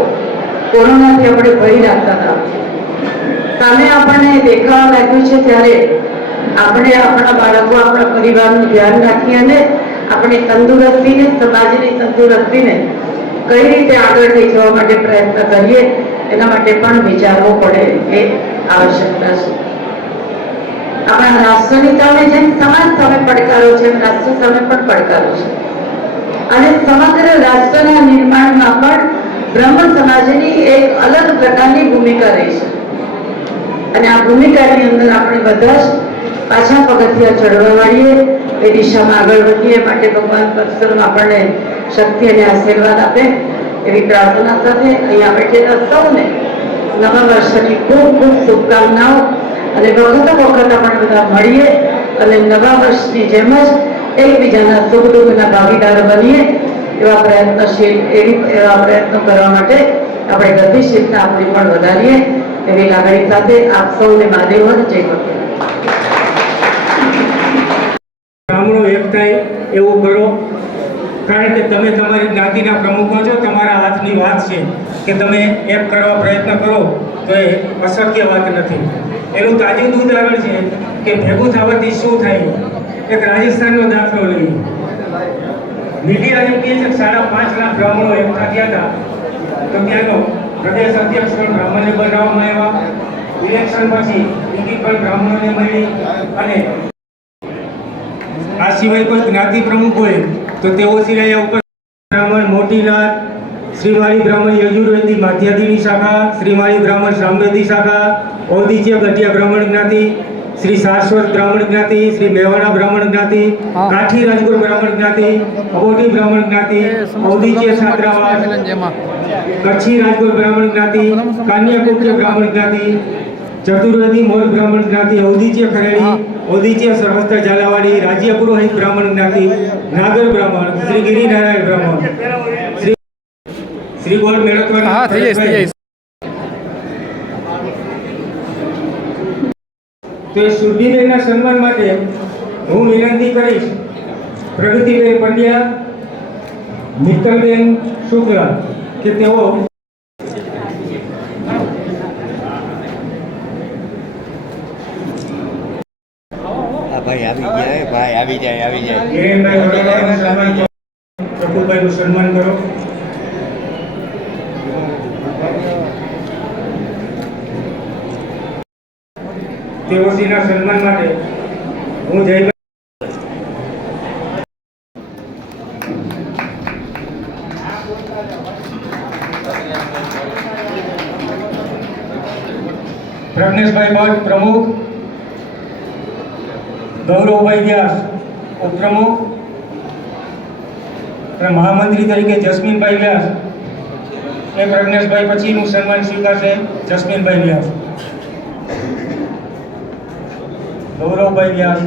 કોરોનાથી આપણે ભરી રાખતા હતા, સામે આપણને દેખાવા લાગ્યું છે ત્યારે આપણે આપણા બાળકો, આપણા પરિવારનું ધ્યાન રાખીએ અને આપણી તંદુરસ્તીને, સમાજની તંદુરસ્તીને કઈ રીતે આગળ લઈ જવા માટે પ્રયત્ન કરીએ એના માટે પણ વિચારવું પડે એ આવશ્યકતા છે. આપણા રાષ્ટ્રની સામે જેમ સમાજ સામે પડકારો છે એમ રાષ્ટ્ર સામે પણ પડકારો છે અને સમગ્ર રાષ્ટ્રના નિર્માણમાં પણ બ્રહ્મ સમાજની એક અલગ પ્રકારની ભૂમિકા રહી છે અને આ ભૂમિકાની અંદર આપણે બધા જ પાછા પગથિયા ચડવા માંડીએ, એ દિશામાં આગળ વધીએ. માટે ભગવાન પરશુરામ આપણને શક્તિ અને આશીર્વાદ આપે એવી પ્રાર્થના સાથે અહીંયા બેઠેલા સૌને નવા વર્ષની ખૂબ ખૂબ શુભકામનાઓ અને વખતો વખત આપણે બધા મળીએ અને નવા વર્ષની જેમ જ એકબીજાના સુખ દુઃખના ભાગીદાર બનીએ એવા પ્રયત્નો કરવા માટે આપણે ગતિશીલતા આપણી પણ વધારીએ એવી લાગણી સાથે આપ સૌને મહાદેવન જય ભગવાન. ગામડો એક થાય એવું કરો, કારણ કે તમે તમારી જ્ઞાતિના પ્રમુખો છો, તમારા હાથની વાત છે. કે તમે એક કરવા પ્રયત્ન કરો તો એ અશક્ય વાત નથી. એનું તાજું ઉદાહરણ છે કે ભેગું થવાથી શું થાય. એક રાજસ્થાનનો દાખલો લઈએ. મીડિયા એમ કહે છે કે 5.5 લાખ બ્રાહ્મણો એકઠા થયા હતા, તો ત્યાંનો પ્રદેશ અધ્યક્ષ પણ બ્રાહ્મણને બનાવવામાં આવ્યા. ઇલેક્શન પછી ટિકિટ પણ બ્રાહ્મણોને મળી. અને આ સિવાય કોઈ જ્ઞાતિ પ્રમુખ હોય તો તેઓ સિવાય ઉપર બ્રાહ્મણ મોટીનાથ, શ્રીમાળી બ્રાહ્મણ યજુર્વેદી માધ્યાદિની શાખા, શ્રીમાળી બ્રાહ્મણ સામવેદી શાખા, ઔદિચ્ય ગઢિયા બ્રાહ્મણ જ્ઞાતિ, શ્રી શાશ્વત બ્રાહ્મણ જ્ઞાતિ, શ્રી મેવાડા બ્રાહ્મણ જ્ઞાતિ, કાઠી રાજગુર બ્રાહ્મણ જ્ઞાતિ, અબોટી બ્રાહ્મણ જ્ઞાતિ, ઔદિચ્ય છાત્રાવાસ, કચ્છી રાજગુર બ્રાહ્મણ જ્ઞાતિ, કાન્યાકુબ્જ બ્રાહ્મણ જ્ઞાતિ, ચતુર્વેદી મોલ બ્રાહ્મણ જ્ઞાતિ, ઔદિચ્ય ખરેડી, ઔદિચ્ય સરહસ્ત ઝાલાવાડી, રાજ્ય પુરોહિત બ્રાહ્મણ જ્ઞાતિ, નાગર બ્રાહ્મણ, શ્રી ગિરિનારાયણ બ્રાહ્મણ, શ્રી ગોળ મેળવત્વર. હા, થઈ જાય. તો એ સુરભીબેનના સન્માન માટે હું વિનંતી કરીશ પ્રગતિબેન પંડ્યા, મિત્તલબેન શુક્લા કે તેઓ આવી જાય હિરેનભાઈ વડોદરાનું સન્માન કરો. પ્રફુલભાઈનું સન્માન કરો. તેઓના સન્માન માટે હું જય પ્રજ્ઞેશભાઈ ભટ્ટ પ્રમુખ, ગૌરવભાઈ વ્યાસ ઉપપ્રમુખ અને મહામંત્રી તરીકે જસ્મીનભાઈ વ્યાસ એ પ્રજ્ઞેશભાઈ પછીનું સન્માન સ્વીકારશે. જસ્મીનભાઈ વ્યાસ, ગૌરવભાઈ વ્યાસ,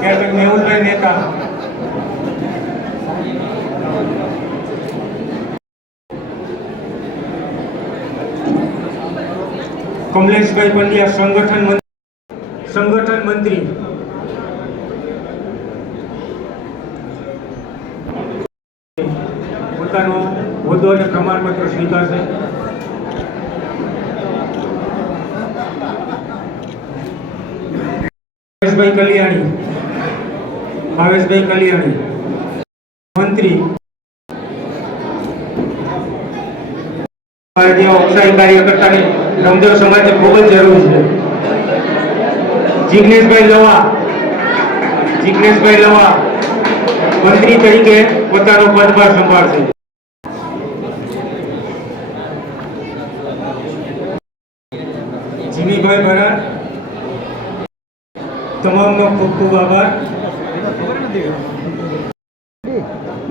ત્યારબાદ મેહુલભાઈ મહેતા, કમલેશભાઈ પંડ્યા સંગઠન મંત્રી, પોતાનો હોદ્દો અને પ્રમાણપત્ર સ્વીકારશે. ભાવેશભાઈ કલિયાણી મંત્રી, ઔપચારિક કાર્યકર્તાની રમદેવ સમાજને ખૂબ જ જરૂર છે. જિગ્નેશભાઈ લવા મંત્રી તરીકે પોતાનો પદભાર સંભાળશે. જીમીભાઈ ભરાડ, તમામનો ખૂબ ખૂબ આભાર.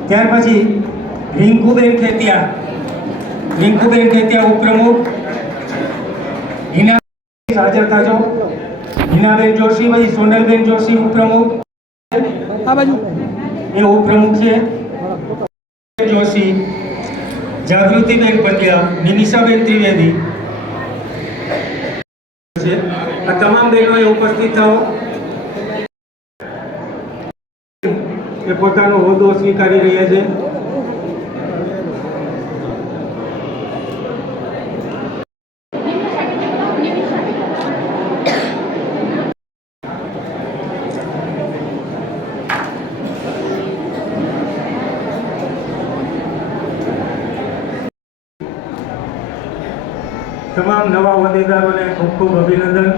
ત્યાર પછી રિંકુબેન ખેતિયા ઉપપ્રમુખ, હાજર થાજો. હિનાબેન જોશી, ભાઈ સોનલબેન જોશી ઉપપ્રમુખ, આ બાજુ એ ઉપપ્રમુખ છે. જોશી, જાગૃતિબેન પંડ્યા, નિમિષાબેન ત્રિવેદી છે. આ તમામ બહેનોએ ઉપસ્થિત થાઓ. એ પોતાનો હોદ્દો સ્વીકારી રહ્યા છે. તમામ નવા હોદ્દેદારોને ખૂબ ખૂબ અભિનંદન.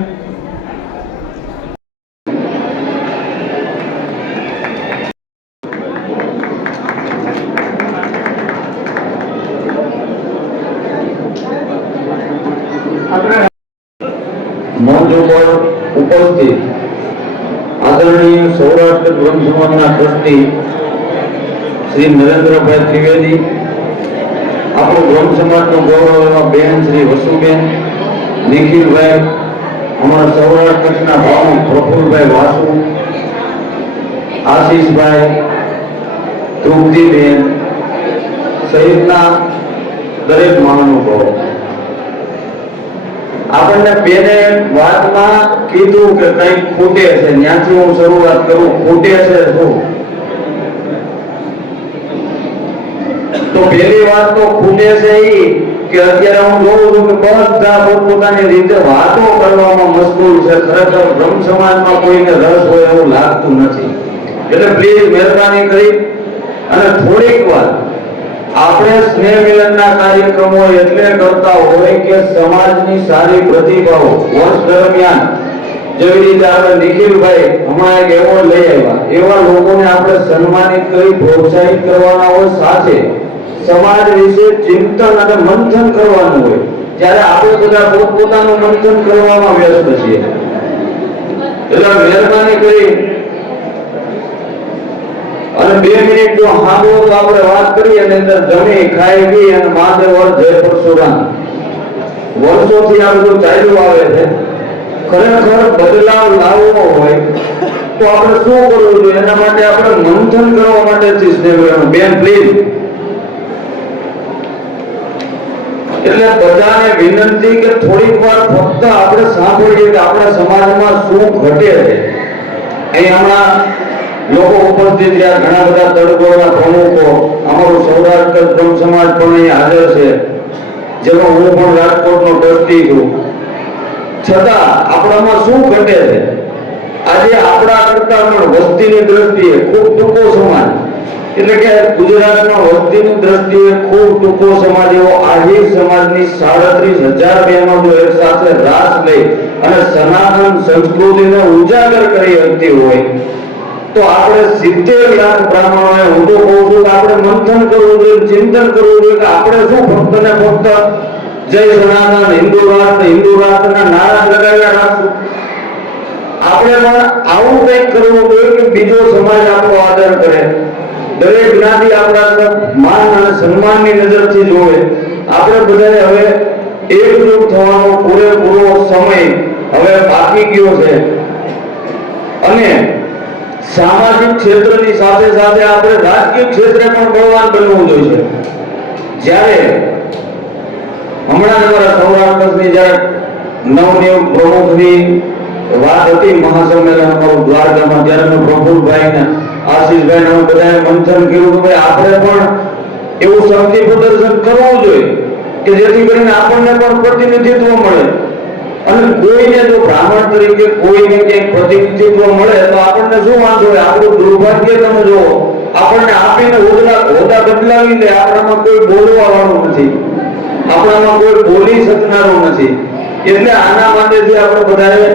મંચ ઉપર ઉપસ્થિત આદરણીય સૌરાષ્ટ્ર બ્રહ્મ સમાજના ટ્રસ્ટી શ્રી નરેન્દ્રભાઈ ત્રિવેદી, આપણો બ્રહ્મ સમાજનો ગૌરવ એવા બેન શ્રી વસુબેન, નિખિલભાઈ, અમારા સૌરાષ્ટ્ર કચ્છના પ્રમુખ પ્રફુલભાઈ વાસુ, આશીષભાઈ, તૃપ્તિબેન સહિતના દરેક મહાનુભાવો, આપણને બેને વાતમાં કીધું કે કંઈક ખૂટે છે, ત્યાંથી હું શરૂઆત કરું. ખૂટે છે શું? તો પહેલી વાત તો ખૂટે છે ઈ કે અત્યારે હું જોઉં છું કે બધા પોતપોતાની રીતે વાતો કરવામાં મશગુલ છે. ખરેખર બ્રહ્મ સમાજમાં કોઈને રસ હોય એવું લાગતું નથી. એટલે પ્લીઝ મહેરબાની કરી અને થોડીક વાર આપણે સ્નેહ મિલનના કાર્યક્રમો એટલે કરતા હોય કે સમાજની સારી પ્રતિભાઓ વર્ષ દરમિયાન જેવી રીતે આપણે નિખિલભાઈ હમણાં એક એવોર્ડ લઈ આવ્યા, એવા લોકોને આપણે સન્માનિત કરી પ્રોત્સાહિત કરવાના હોય, સાથે સમાજ વિશે ચિંતન અને મંથન કરવાનું હોય. ત્યારે આપણે બધા પોતપોતાનું મંથન કરવામાં વ્યસ્ત છીએ. એટલે મહેરબાની કરી અને 2 મિનિટ જો સાંભળો તો આપણે વાત કરીએ અને અંદર જમી ખાઈ પી અને મહાદેવર જય પરશુરામ વર્ષોથી આ બધું ચાલ્યું આવે છે. ખરેખર બદલાવ લાવવો હોય તો આપણે શું કરવું જોઈએ? એના માટે આપણે મંથન કરવા માટે બેન પ્લીઝ. એટલે બધાને વિનંતી કે થોડીક વાર ફક્ત આપણે સાંભળીએ કે આપણા સમાજમાં શું ઘટે છે. અહીં હમણાં લોકો ઉપસ્થિત રહ્યા, ઘણા બધા તળકોના પ્રમુખો, અમારું સૌરાષ્ટ્ર બ્રહ્મ સમાજ પણ અહીં હાજર છે, જેમાં હું પણ રાજકોટનો ટ્રસ્ટી છું. છતાં આપણામાં શું ઘટે છે? આજે આપણા કરતા પણ વસ્તીની દ્રષ્ટિએ ખૂબ ટૂંકો સમાજ, એટલે કે ગુજરાતમાં વસ્તીની દ્રષ્ટિએ ખૂબ ટૂંકો સમાજ એવો આહિર સમાજની 37,000 બહેનો જો એક સાથે રાસ લઈ અને સનાતન સંસ્કૃતિને ઉજાગર કરી શકતી હોય તો આપણે 70 લાખ બ્રાહ્મણોને હું તો કહું છું કે આપણે મંથન કરવું જોઈએ, ચિંતન કરવું જોઈએ કે આપણે શું ફક્ત ને ફક્ત જય સનાતન હિન્દુ રાષ્ટ્રના નારા લગાવ્યા રાખશું. આપણે પણ આવું કંઈક કરવું જોઈએ કે બીજો સમાજ આપણો આદર કરે, દરેક જ્ઞાતિ આપણા તરફ માન અને સન્માનની નજરથી જોવે. આપણે બધાએ હવે એકજૂટ થવાનો પૂરેપૂરો સમય હવે બાકી ગયો છે અને સામાજિક ક્ષેત્રની સાથે સાથે આપણે રાજકીય ક્ષેત્રે પણ બળવાન બનવું જોઈએ. જ્યારે હમણાં અમારા સૌરાષ્ટ્રની જ્યારે નવનિયુક્ત પ્રમુખની વાત હતી મહાસંમેલન અમારું દ્વારકામાં, ત્યારે મેં પ્રફુલભાઈને આશીષભાઈને અમે બધાએ મંથન કર્યું કે ભાઈ આપણે પણ એવું શક્તિ પ્રદર્શન કરવું જોઈએ કે જેથી કરીને આપણને પણ પ્રતિનિધિત્વ મળે અને કોઈને જો બ્રાહ્મણ તરીકે કોઈને ક્યાંક પ્રતિનિધિત્વ મળે તો આપણને શું વાંધો હોય? આપણું દુર્ભાગ્ય તમે જુઓ, આપણને આપીને હોદ્દા બદલાવી લે, આપણામાં કોઈ બોલવા વાળું નથી, આપણામાં કોઈ બોલી શકનારું નથી. એટલે આના માટેથી આપણે બધાએ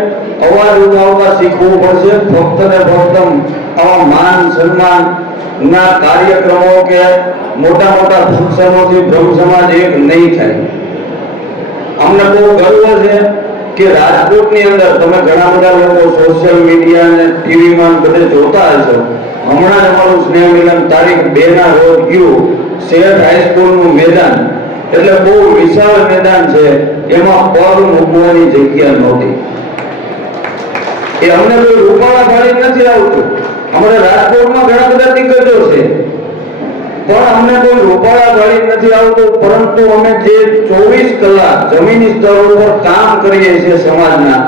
અવાજ ઉઠાવતા શીખવું પડશે. ફક્ત ને ફક્ત આવા માન સન્માન ના કાર્યક્રમો કે મોટા મોટા ફંક્શનોથી બ્રહ્મ સમાજ એક નહીં થાય. અમને બહુ ગર્વ છે કે રાજકોટની અંદર તમે ઘણા બધા લોકો સોશિયલ મીડિયા અને ટીવીમાં બધે જોતા હશો. હમણાં અમારું સ્નેહ મિલન તારીખ 2 ના રોજ ગયું. શેઠ હાઈસ્કૂલનું મેદાન એટલે બહુ વિશાળ મેદાન છે, એમાં પગ મૂકવાની જગ્યા નહોતી. એ અમને કોઈ રૂપાળા ભાડી નથી આવતું. અમારે રાજકોટમાં ઘણા બધા દિગ્ગજો છે પણ અમને કોઈ રૂપાળા ભાડી નથી આવતું, પરંતુ અમે જે 24 કલાક જમીની સ્તર ઉપર કામ કરીએ છીએ સમાજના,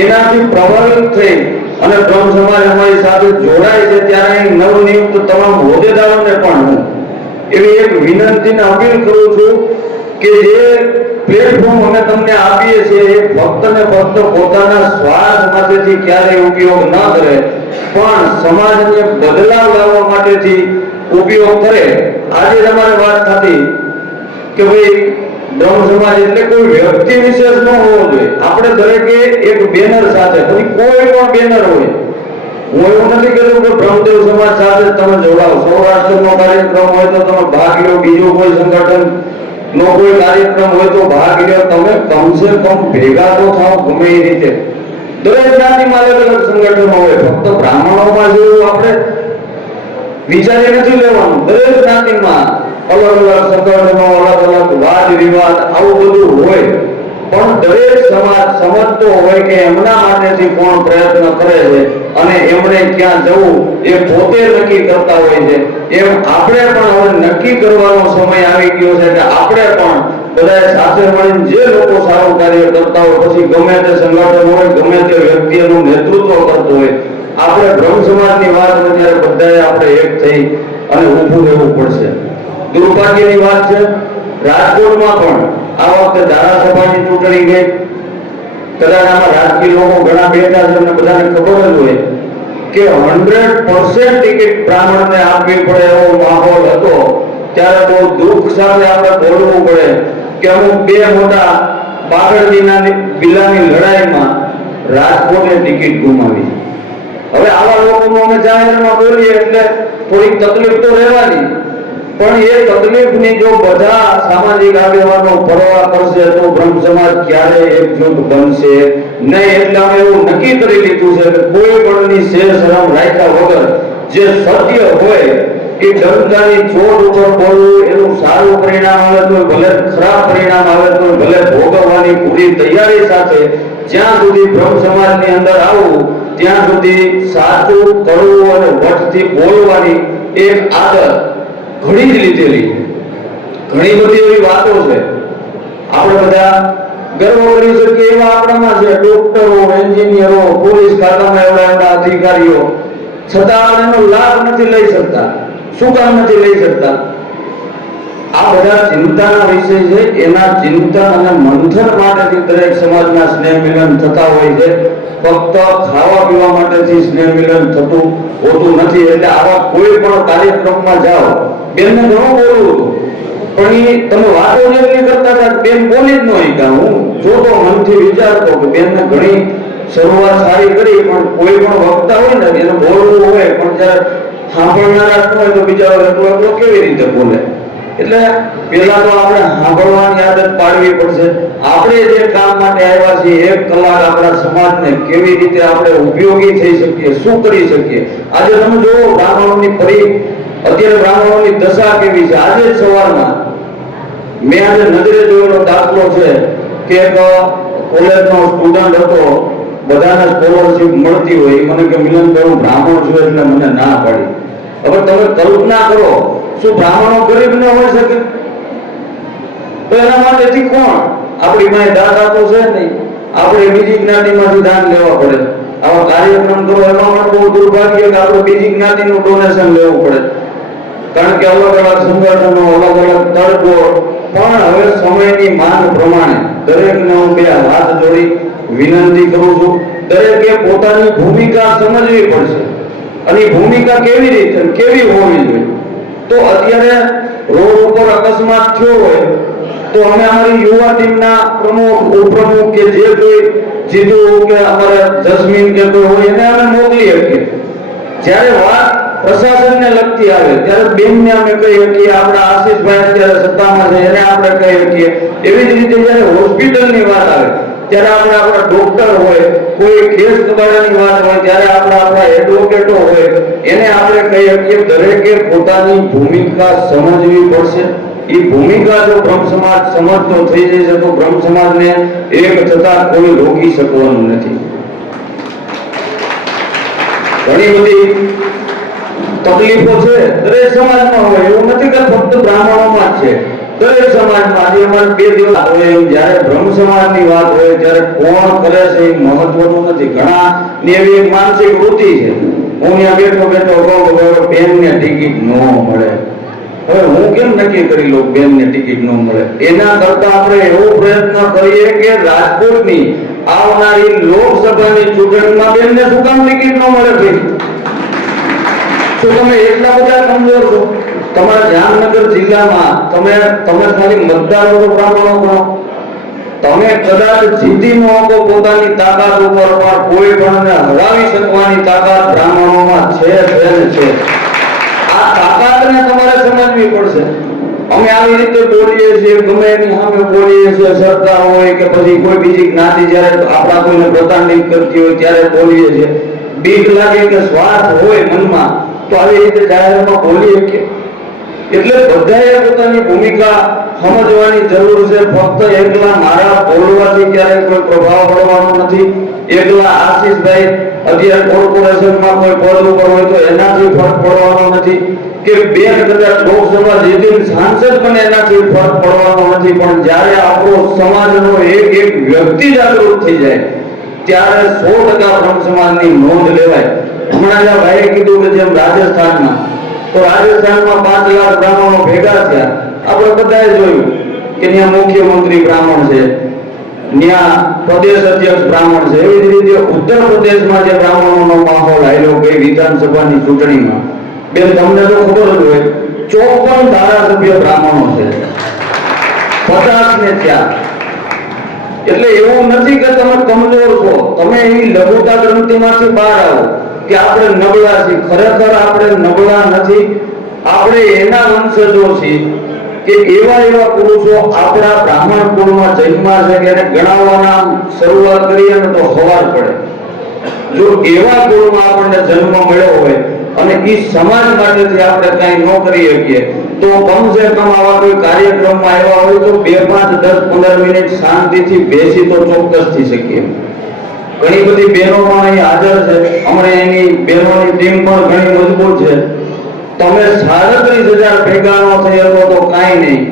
એનાથી પ્રભાવિત થઈ અને બ્રહ્મ સમાજ અમારી સાથે જોડાય છે. ત્યારે નવનિયુક્ત તમામ હોદ્દેદારોને પણ હું એવી એક વિનંતીને અપીલ કરું છું કે જે પ્લેટફોર્મ અમે તમને આપીએ છીએ એ ફક્ત ને ફક્ત પોતાના સ્વાર્થ માટેથી ક્યારેય ઉપયોગ ન કરે, પણ સમાજને બદલાવ લાવવા માટેથી ઉપયોગ કરે. આજે તમારે વાત થતી કે ભાઈ બ્રહ્મ સમાજ એટલે કોઈ વ્યક્તિ વિશેષ ન હોવો જોઈએ. આપણે દરેકે એક બેનર સાથે, પછી કોઈ પણ બેનર હોય, હું એવું નથી કહેતો કે બ્રહ્મદેવ સમાજ સાથે તમે જોડાઓ, સૌરાષ્ટ્રનો કાર્યક્રમ હોય તો તમે ભાગ લો, બીજો કોઈ સંગઠન નો કોઈ કાર્યક્રમ હોય તો ભાગ લો, તમે કમસે કમ ભેગા તો થાવ ગમે એ રીતે. દરેક જ્ઞાતિમાં અલગ અલગ સંગઠનો હોય, ફક્ત બ્રાહ્મણોમાં જેવું આપણે વિચારી નથી લેવાનું. દરેક જ્ઞાતિમાં અલગ અલગ સંગઠનો, અલગ અલગ વાદ વિવાદ આવું બધું હોય, પણ દરેક સમાજ સમજતો હોય કે એમના માટેથી કોણ પ્રયત્ન કરે છે અને એમણે ક્યાં જવું એ પોતે નક્કી કરતા હોય છે. એમ આપણે પણ હવે નક્કી કરવાનો સમય આવી ગયો છે કે આપણે પણ બધાએ સાથે મળીને જે લોકો સારું કાર્ય કરતા હોય, પછી ગમે તે સંગઠન હોય, ગમે તે વ્યક્તિ એનું નેતૃત્વ કરતો હોય, આપણે બ્રહ્મ સમાજની વાત હોય ત્યારે બધાએ આપણે એક થઈ અને ઊભું રહેવું પડશે. દુર્ભાગ્યની વાત છે, રાજકોટમાં પણ આ વખતે ધારાસભાની ચૂંટણી ગઈ. કદાચ આમાં રાજકીય લોકો ઘણા બેઠા છે, એમને બધાને ખબર જ હોય કે 100% ટિકિટ બ્રાહ્મણને આપવી પડે એવો માહોલ હતો. ત્યારે બહુ દુઃખ સાથે આપણે બોલવું પડે કે અમુક બે મોટા બાગડજીના બિલાની લડાઈમાં રાજકોટે ટિકિટ ગુમાવી. હવે આવા લોકોનું અમે જાહેરમાં બોલીએ એટલે થોડીક તકલીફ તો રહેવાની, પણ એ તકલીફની જો બધા સામાજિક આગેવાનો પરવા કરશે તો બ્રહ્મ સમાજ ક્યારેય એકજૂટ બનશે નહીં. એટલે અમે એવું નક્કી કરી લીધું છે કે કોઈ પણની શેર શરમ રાખ્યા વગર જે સત્ય હોય એ જનતાની ચોટ ઉપર બોલવું, એનું સારું પરિણામ આવે તો ભલે, ખરાબ પરિણામ આવે તો ભલે, ભોગવવાની પૂરી તૈયારી સાથે જ્યાં સુધી બ્રહ્મ સમાજની અંદર આવું ત્યાં સુધી સાચું, કડવું અને વટથી બોલવાની એક આદત ઘણી જ લીધેલી છે. ઘણી બધી એવી વાતો છે આપણે બધા ગર્વ કરી શકીએ એવા આપણામાં છે. ડોક્ટરો, એન્જિનિયરો, પોલીસ ખાતામાં એવડા અધિકારીઓ, છતાં આપણે એનો લાભ નથી લઈ શકતા. શું કામ નથી લઈ શકતા? આ બધા ચિંતાના વિષય છે. એના ચિંતન અને મંથન માટેથી દરેક સમાજના સ્નેહ મિલન થતા હોય છે. ફક્ત ખાવા પીવા માટેથી સ્નેહ મિલન થતું હોતું નથી. એટલે આવા કોઈ પણ કાર્યક્રમમાં જાઓ, બેનને ઘણું બોલવું પણ એ તમે વાતો જેટલી કરતા હતા, બેન બોલી જ નહીં. કે હું જોતો મનથી વિચારતો કે બેનને ઘણી શરૂઆત સારી કરી, પણ કોઈ પણ વક્તા હોય ને એને બોલવું હોય, પણ જ્યારે સાંભળનારા હોય તો બિચારો એકલો કેવી રીતે બોલે? એટલે પેલા તો આપણે સાંભળવાની આદત પાડવી પડશે. આપણે જે કામ માટે આવ્યા છીએ, 1 કલાક આપણા સમાજને કેવી રીતે આપણે ઉપયોગી થઈ શકીએ, શું કરી શકીએ? આજે તમે જુઓ અત્યારે બ્રાહ્મણોની દશા કેવી છે. આજે જ સવારમાં મેં આજે નજરે જોયેલો દાખલો છે કે એક કોલેજનો સ્ટુડન્ટ હતો, બધાને સ્કોલરશિપ મળતી હોય, મને કે મિલનભાઈ હું બ્રાહ્મણ છું એટલે મને ના પાડી. હવે તમે કલ્પના કરો, શું બ્રાહ્મણો ગરીબ ન હોઈ શકે? તો એના માટેથી કોણ? આપણી પાસે દાતા તો છે નહીં, આપણે બીજી જ્ઞાતિમાંથી દાન લેવા પડે. આવા કાર્યક્રમ કરો એમાં પણ બહુ દુર્ભાગ્ય કે આપણે બીજી જ્ઞાતિનું ડોનેશન લેવું પડે, કારણ કે અલગ અલગ સંગઠનો, અલગ અલગ તરફો. પણ હવે સમયની માંગ પ્રમાણે દરેકને હું બે હાથ જોડી વિનંતી કરું છું, દરેકે પોતાની ભૂમિકા સમજવી પડશે. અને ભૂમિકા કેવી રીતે, કેવી હોવી જોઈએ? તો અત્યારે રોડ ઉપર અકસ્માત થયો હોય તો અમે અમારી યુવા ટીમના પ્રમુખ, ઉપપ્રમુખ કે જે કોઈ જીતુ કે અમારે જસ્મીન કે કોઈ હોય એને અમે મોકલી શકીએ. જ્યારે વાત પ્રશાસનને લગતી આવે ત્યારે બેનને અમે કહી શકીએ, આપણા આશીષભાઈ અત્યારે સત્તામાં છે એને આપણે કહી શકીએ. એવી જ રીતે જ્યારે હોસ્પિટલની વાત આવે ત્યારે આપણા ડોક્ટર હોય, કોઈ કેસ કબાડાની વાત હોય ત્યારે આપણા એડવોકેટો હોય, એને આપણે કહી શકીએ. દરેકે પોતાની ભૂમિકા સમજવી પડશે. એ ભૂમિકા જો બ્રહ્મ સમાજ સમજતો થઈ જશે તો બ્રહ્મ સમાજને એક થતા કોઈ રોકી શકવાનું નથી. ઘણી બધી તકલીફો છે દરેક સમાજમાં હોય, એવું નથી કે ફક્ત બ્રાહ્મણોમાં જ છે. દરેક સમાજમાં આજે અમારે 2 દિવસ હોય, જ્યારે બ્રહ્મ સમાજની વાત હોય ત્યારે કોણ કરે છે એ મહત્વનું નથી. ઘણા ની એવી એક માનસિક વૃત્તિ છે, હું ત્યાં બેઠો કહું બેનને ટિકિટ ન મળે. હવે હું કેમ નક્કી કરી લઉં બેનને ટિકિટ ન મળે? એના કરતા આપણે એવો પ્રયત્ન કરીએ કે રાજકોટની આવનારી લોકસભાની ચૂંટણીમાં બેનને શું કામ ટિકિટ ન મળે? ભાઈ, શું તમે એટલા બધા કમજોર છો? તમારા જામનગર જિલ્લામાં તમે ખાલી મતદારો તો બ્રાહ્મણો ગણો, તમે કદાચ જીતી ન શકો પોતાની તાકાત ઉપર, પણ કોઈ પણને હરાવી શકવાની તાકાત બ્રાહ્મણોમાં છે. આ તાકાતને તમારે સમજવી પડશે. અમે આવી રીતે બોલીએ છીએ, ગમે એની સામે બોલીએ છીએ, સરકાર હોય કે પછી કોઈ બીજી જ્ઞાતિ જ્યારે આપણા કોઈને પ્રતાડિત કરતી હોય ત્યારે બોલીએ છીએ. બીક લાગે કે સ્વાર્થ હોય મનમાં તો આવી રીતે જાહેરમાં બોલીએ કે. એટલે બધાએ પોતાની ભૂમિકા સમજવાની જરૂર છે. ફક્ત એકલા મારા બોલવાથી ક્યારેય કોઈ પ્રભાવ પડવાનો નથી. એકલા આશીષભાઈ અત્યારે કોર્પોરેશનમાં કોઈ પદ ઉપર હોય તો એનાથી ફરક પડવાનો નથી, કે બેન કદાચ લોકસભા જીતીને સાંસદ બને એનાથી ફરક પડવાનો નથી, પણ જ્યારે આપણો સમાજનો એક એક વ્યક્તિ જાગૃત થઈ જાય ત્યારે 100% બ્રહ્મ સમાજની નોંધ લેવાય. હમણાં જ આ ભાઈએ કીધું કે જેમ રાજસ્થાનમાં, તો રાજસ્થાનમાં 5 લાખ બ્રાહ્મણો ભેગા થયા. આપણે બધાએ જોયું કે ત્યાં મુખ્યમંત્રી બ્રાહ્મણ છે, ત્યાં પ્રદેશ અધ્યક્ષ બ્રાહ્મણ છે. એવી જ રીતે ઉત્તર પ્રદેશમાં જે બ્રાહ્મણોનો માહોલ આવ્યો ગઈ વિધાનસભાની ચૂંટણીમાં, બેન તમને તો ખબર જ હોય 54 ધારાસભ્ય બ્રાહ્મણો છે, 50 ને 4. એટલે એવું નથી કે તમે કમજોર છો, તમે એવી લઘુતા ગ્રંથિમાંથી બહાર આવો કે આપણે નબળા છીએ. ખરેખર આપણે નબળા નથી, આપણે એના વંશજો છીએ કે એવા પુરુષો આપણા બ્રાહ્મણ કુળમાં જન્મ્યા છે કે એને ગણાવવાના શરૂઆત કરીએ ને તો સવાર પડે. જો એવા કુળમાં આપણને જન્મ મળ્યો હોય અને એ સમાજ માટેથી આપણે કાંઈ ન કરી શકીએ તો કમસે કમ આવા કોઈ કાર્યક્રમમાં આવ્યા હોય તો 2, 5, 10, 15 મિનિટ શાંતિથી બેસી તો ચોક્કસ થઈ શકીએ. ઘણી બધી બહેનો પણ અહીં હાજર છે, હમણાં એની બહેનોની ટીમ પણ ઘણી મજબૂત છે. તમે 37,000 ભેગા ન થઈ શકો તો કાંઈ નહીં,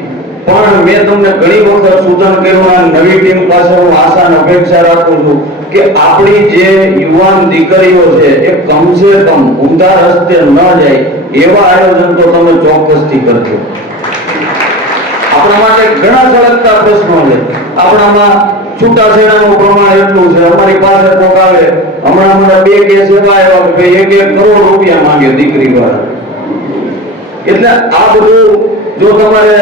પણ મેં તમને ઘણી વખત સૂચન કર્યું, આ નવી ટીમ પાસે હું આશા અને અપેક્ષા રાખું છું કે આપણી જે યુવાન દીકરીઓ છે એ કમસે કમ ઊંધા રસ્તે ન જાય એવા આયોજન તો તમે ચોક્કસથી કરજો. આપણા માટે ઘણા સળગતા પ્રશ્નો છે. આપણામાં છૂટાછેડાનું પ્રમાણ એટલું છે. અમારી પાસે કોક આવે, હમણાં મને 2 કેસ એવા આવ્યા કે 1 કરોડ રૂપિયા માંગે દીકરી વાળા. એટલે આ બધું જો તમારે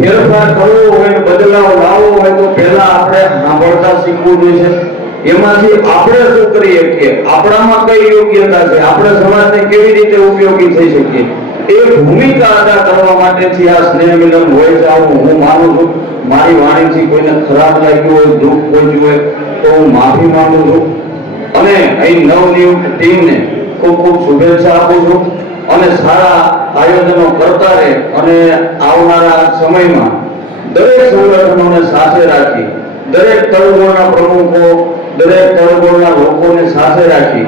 ફેરફાર કરવો હોય, બદલાવ લાવવો હોય તો પહેલા આપણે સાંભળતા શીખવું જોઈએ. એમાંથી આપણે શું કરી શકીએ, આપણામાં કઈ યોગ્યતા છે, આપણે સમાજને કેવી રીતે ઉપયોગી થઈ શકીએ, એ ભૂમિકા અદા કરવા માટેથી આ સ્નેહ મિલન હોય છે. આવું હું માનું છું. મારી વાણીથી કોઈને ખરાબ લાગ્યું હોય, દુઃખ પહોંચ્યું હોય તો હું માફી માંગુ છું અને અહીં નવનિયુક્ત ટીમને ખૂબ ખૂબ શુભેચ્છા આપું છું અને સારા આયોજનો કરતા રહે અને આવનારા સમયમાં દરેક સંગઠનોને સાથે રાખી, દરેક તળગોળના પ્રમુખો, દરેક તળગોળના લોકોને સાથે રાખી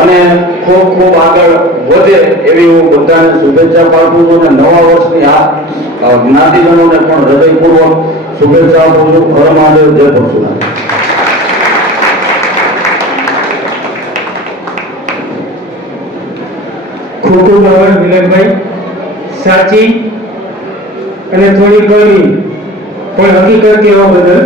અને ખૂબ ખૂબ આગળ વધે એવી હું બધાને શુભેચ્છા પાઠવું છું અને નવા વર્ષની આ જ્ઞાતિજનોને પણ હૃદયપૂર્વક શુભેચ્છા આપું છું. હર મહાદેવ, જય પરશુરામ. ખૂબ ખૂબ આભાર મિલનભાઈ. સાચી અને થોડી કડવી પણ હકીકત કહેવા બદલ.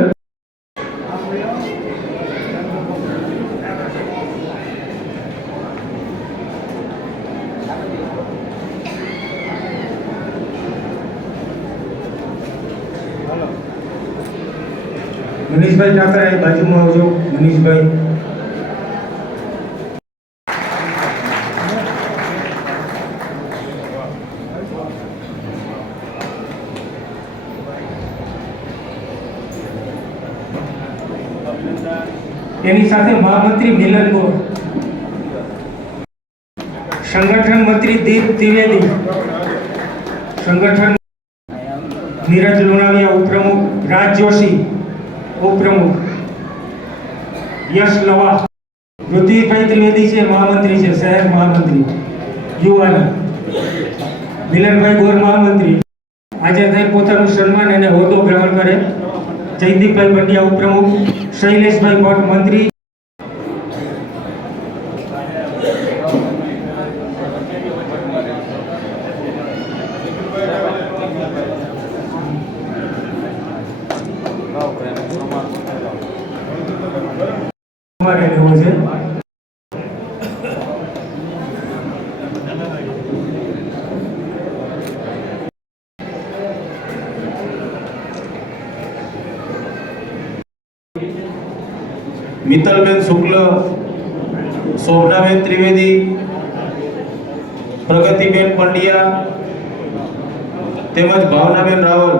મનીષભાઈ કાકા એ બાજુમાં આવજો. મનીષભાઈ એની સાથે મહામંત્રી મિલન ગોર, સંગઠન મંત્રી દીપ ત્રિવેદી, સંગઠન નીરજ લુણાવિયા ઉપપ્રમુખ, રાજ જોશી ઉપપ્રમુખ, યશ લવા, ઋત્વિકભાઈ ત્રિવેદી છે મહામંત્રી છે, શહેર મહામંત્રી યુવાના, મિલનભાઈ ગોર મહામંત્રી હાજર થઈ પોતાનું સન્માન અને હોદ્દો ગ્રહણ કરે. જયદીપભાઈ પંડ્યા ઉપપ્રમુખ, શૈલેષભાઈ ભટ્ટ મંત્રી, મિત્તલબેન શુક્લ, શોભનાબેન ત્રિવેદી, પ્રગતિબેન પંડ્યા તેમજ ભાવનાબેન રાવલ.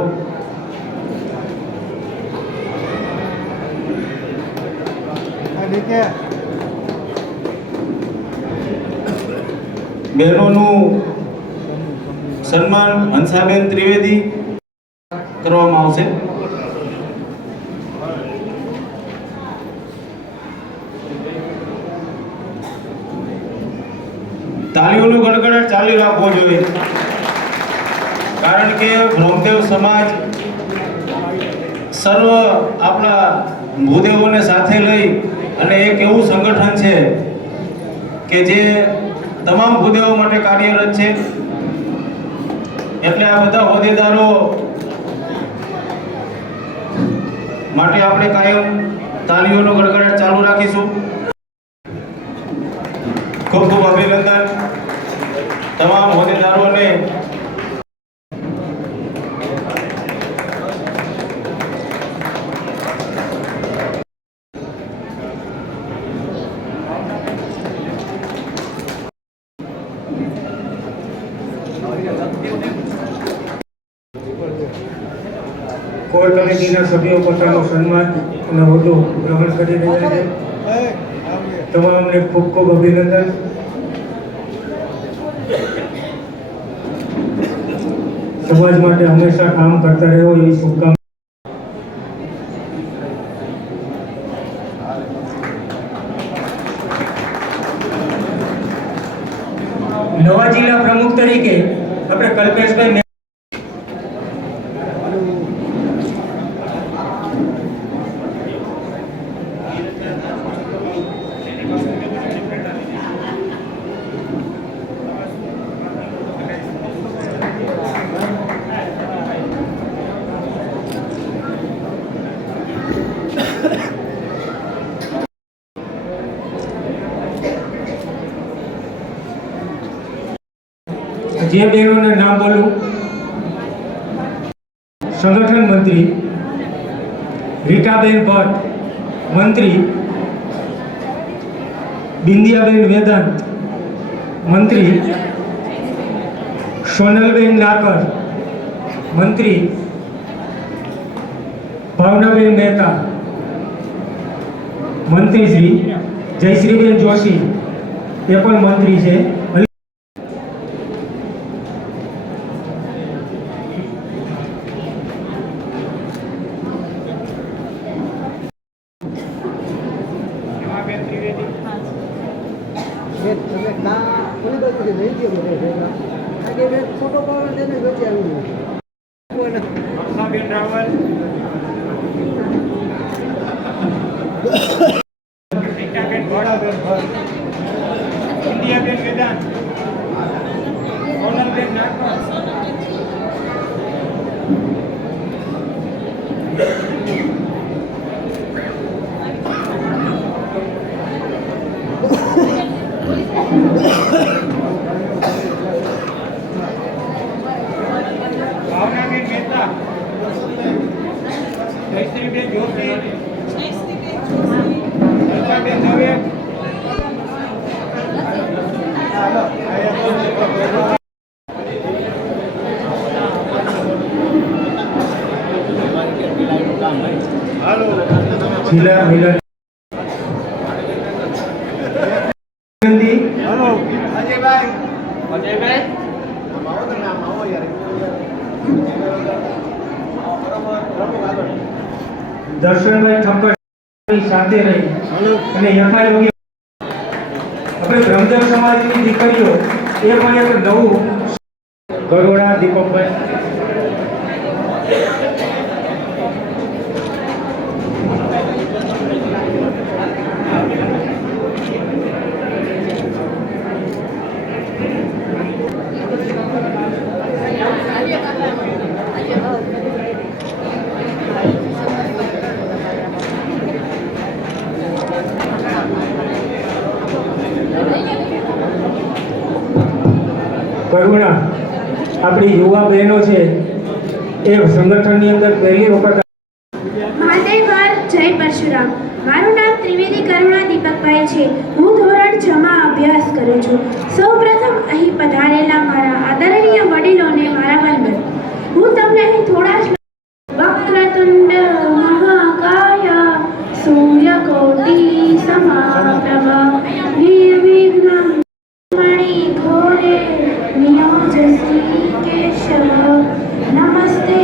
બહેનોનું સન્માન હંસાબેન ત્રિવેદી કરવામાં આવશે. તાલીઓનો ગડગડાટ ચાલી રાખવો જોઈએ, કારણ કે બ્રહ્મદેવ સમાજ સર્વ આપણા ભૂદેવોને સાથે લઈ અને એક એવું સંગઠન છે કે જે તમામ ભૂદેવો માટે કાર્યરત છે. એટલે આ બધા હોદ્દેદારો માટે આપણે કાયમ તાલીઓનો ગડગડાટ ચાલુ રાખીશું. ખૂબ ખૂબ અભિનંદન તમામ હોદ્દેદારોને. કોર કમિટીના સભ્યો પોતાનું સન્માન અને હોદ્દો ગ્રહણ કરી રહ્યા છે. તમામને ખૂબ ખૂબ અભિનંદન. સમાજ માટે હંમેશા કામ કરતા રહો એવી શુભકામના. નવા જિલ્લા પ્રમુખ તરીકે આપણે કલ્પેશભાઈ જે બહેનોના નામ બોલું: સંગઠન મંત્રી રીટાબેન ભટ્ટ, મંત્રી બિંદિયાબેન વેદાંત, મંત્રી સોનલબેન નાકર, મંત્રી ભાવનાબેન મહેતા, મંત્રી શ્રી જયશ્રીબેન જોશી એ પણ મંત્રી છે. ભાવનાબેન મહેતા, જયશ્રીબેન જોશી, લતાબેન દવે, જિલ્લા મહિલા દર્શનભાઈ ઠક્કર સાથે રહી અને યથાયોગ્ય આપણે બ્રહ્મદેવ સમાજની દીકરીઓ એ પણ એક નવું ગરોડા દીપકભાઈ. કરુણા આપણી યુવા બહેનો છે એ સંગઠનની અંદર પહેલી વખત. મહાદેવ જય પરશુરામ. મારું નામ ત્રિવેદી કરુણા દીપકભાઈ છે. હું ધોરણ 6 માં અભ્યાસ કરું છું. સૌપ્રથમ અહીં પધારેલા મારા આદરણીય વડીલોને મારા વંદન. હું તમને અહીં થોડા જ વક્રતુંડ મહાકાય સૂર્યકોટિ સમપ્રભ નિર્વિઘ્નં મણિઘોરે નિયોજસી કેશવ નમસ્તે.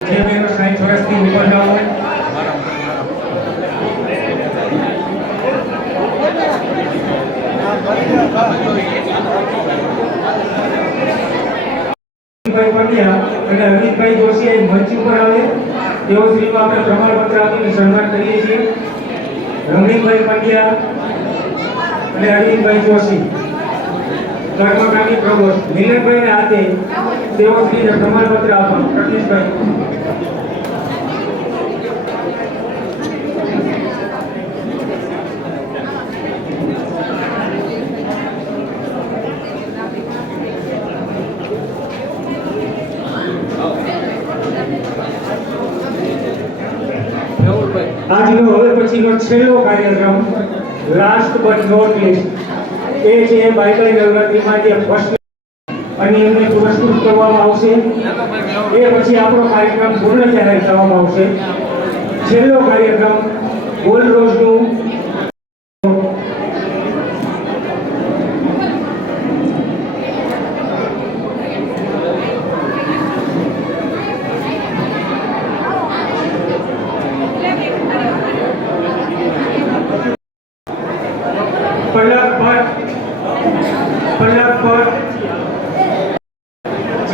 જે બહેનો 60 વર્ષથી ઉપર ના હોય જોશી એ મંચ ઉપર આવે તેઓ શ્રીનું આપણે પ્રમાણપત્ર આપીને સન્માન કરીએ છીએ. રમણીકભાઈ પંડ્યા અને અરવિંદભાઈ જોશી કર્મકાંડી પ્રભોસ્ટ. મિલનભાઈના હાથે તેઓ શ્રીને પ્રમાણપત્ર આપવાનું. પ્રતિશભાઈ આજનો હવે પછીનો છેલ્લો કાર્યક્રમ લાસ્ટ બટ નોટ લીસ્ટ એ છે બાઇબલ નવરાત્રિમાં જે ફર્સ્ટ અને એમને પુરસ્કૃત કરવામાં આવશે. એ પછી આપણો કાર્યક્રમ પૂર્ણ જાહેર કરવામાં આવશે. છેલ્લો કાર્યક્રમ ગોલ્ડ રોઝનું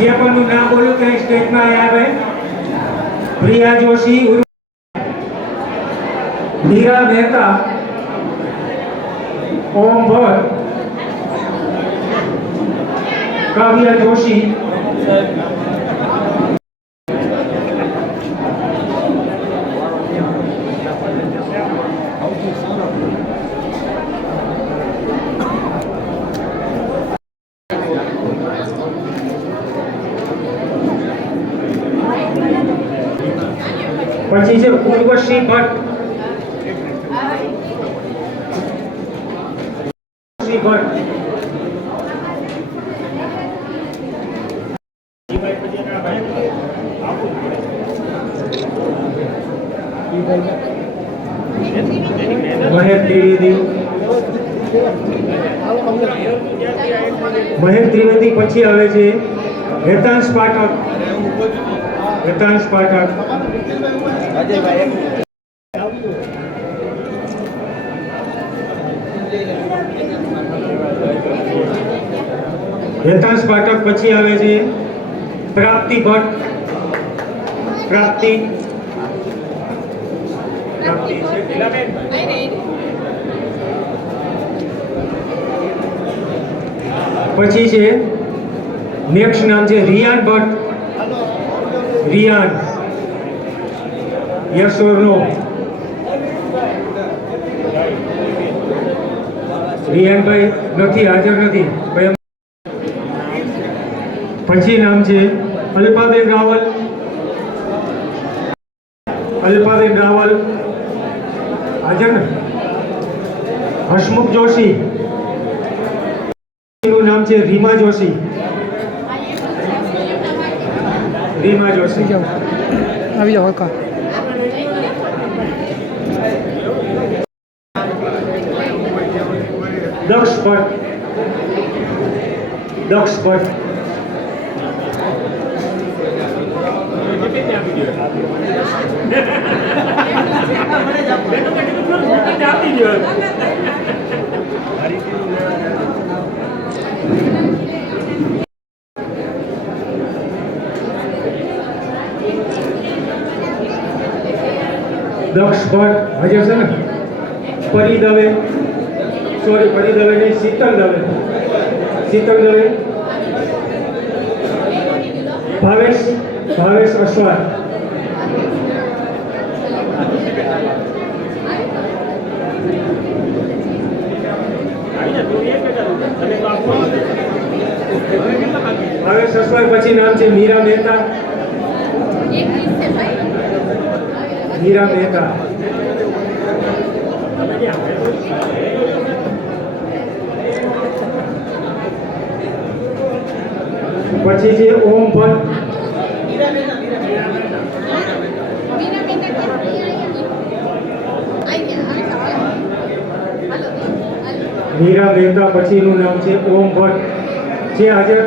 જે પણ નામ બોલું તે સ્ટેજમાં આવે. પ્રિયા જોશી, મીરા મહેતા, ઓમ ભટ્ટ, કાવ્યા જોશી, પછી છે ઉર્વશી ભટ્ટ, મહેક ત્રિવેદી, મહેક ત્રિવેદી. પછી આવે છે હેતાંશ પાઠક, હેતાંશ પાઠક, હેતાંશ પાઠક. પછી આવે છે પ્રાપ્તિ ભટ્ટ, પ્રાપ્તિ, પ્રાપ્તિ પછી છે નેક્સ્ટ નામ છે રિયાન ભટ્ટ, રિયાન. યસ ઓર નો? રિયાનભાઈ નથી, હાજર નથી. પછી નામ છે અલ્પાબેન રાવલ, અલ્પાબેન રાવલ હાજર ને? હસમુખ જોશી, એનું નામ છે રીમા જોશી, રીમા જોશી. આવી જાઓ કા. દક્ષ ભટ્ટ, દક્ષ ભટ્ટ. દક્ષ ભટ્ટ હાજર છે ને? પરી દવે, સોરી પરી દવે નહીં, શીતલ દવે, શીતલ દવે. ભાવેશ, ભાવેશ અશ્વાર. ભાવેશ અશ્વાર. પછી નામ છે મીરા મહેતા, મીરા મહેતા. પછી છે ઓમ ભટ્ટ, મીરા મહેતા. પછીનું નામ છે ઓમ ભટ્ટ. છે હાજર?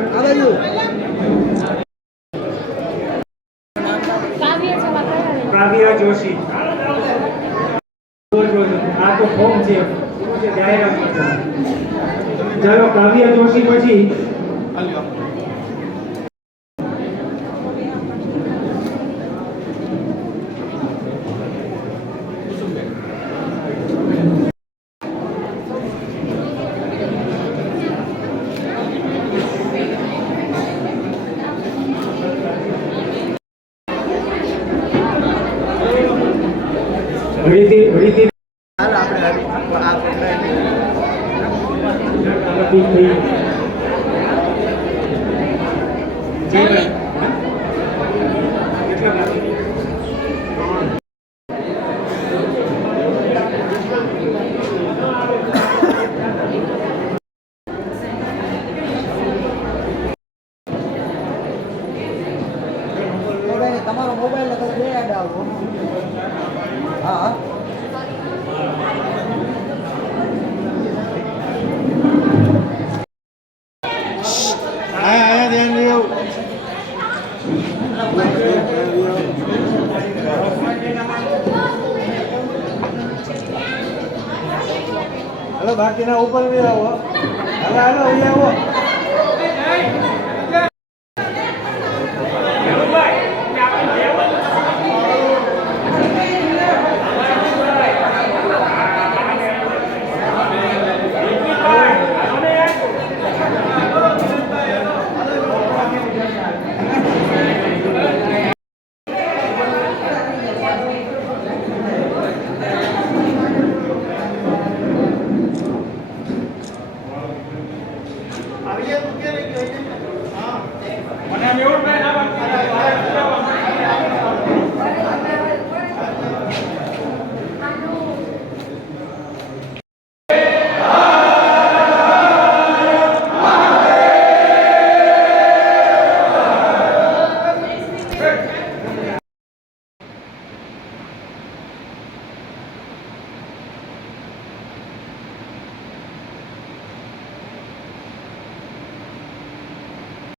કાવ્યા જોશી. આ તો ફોર્મ છે, જાહેરાત. ચાલો કાવ્યા જોશી. પછી ઘડીથી તમારો મોબાઈલ લખો બે એડ આવો હા આયા ધ્યાન રહ્યો હલો બાકીના ઉપર બી આવો હાલો હાલો અહીં આવો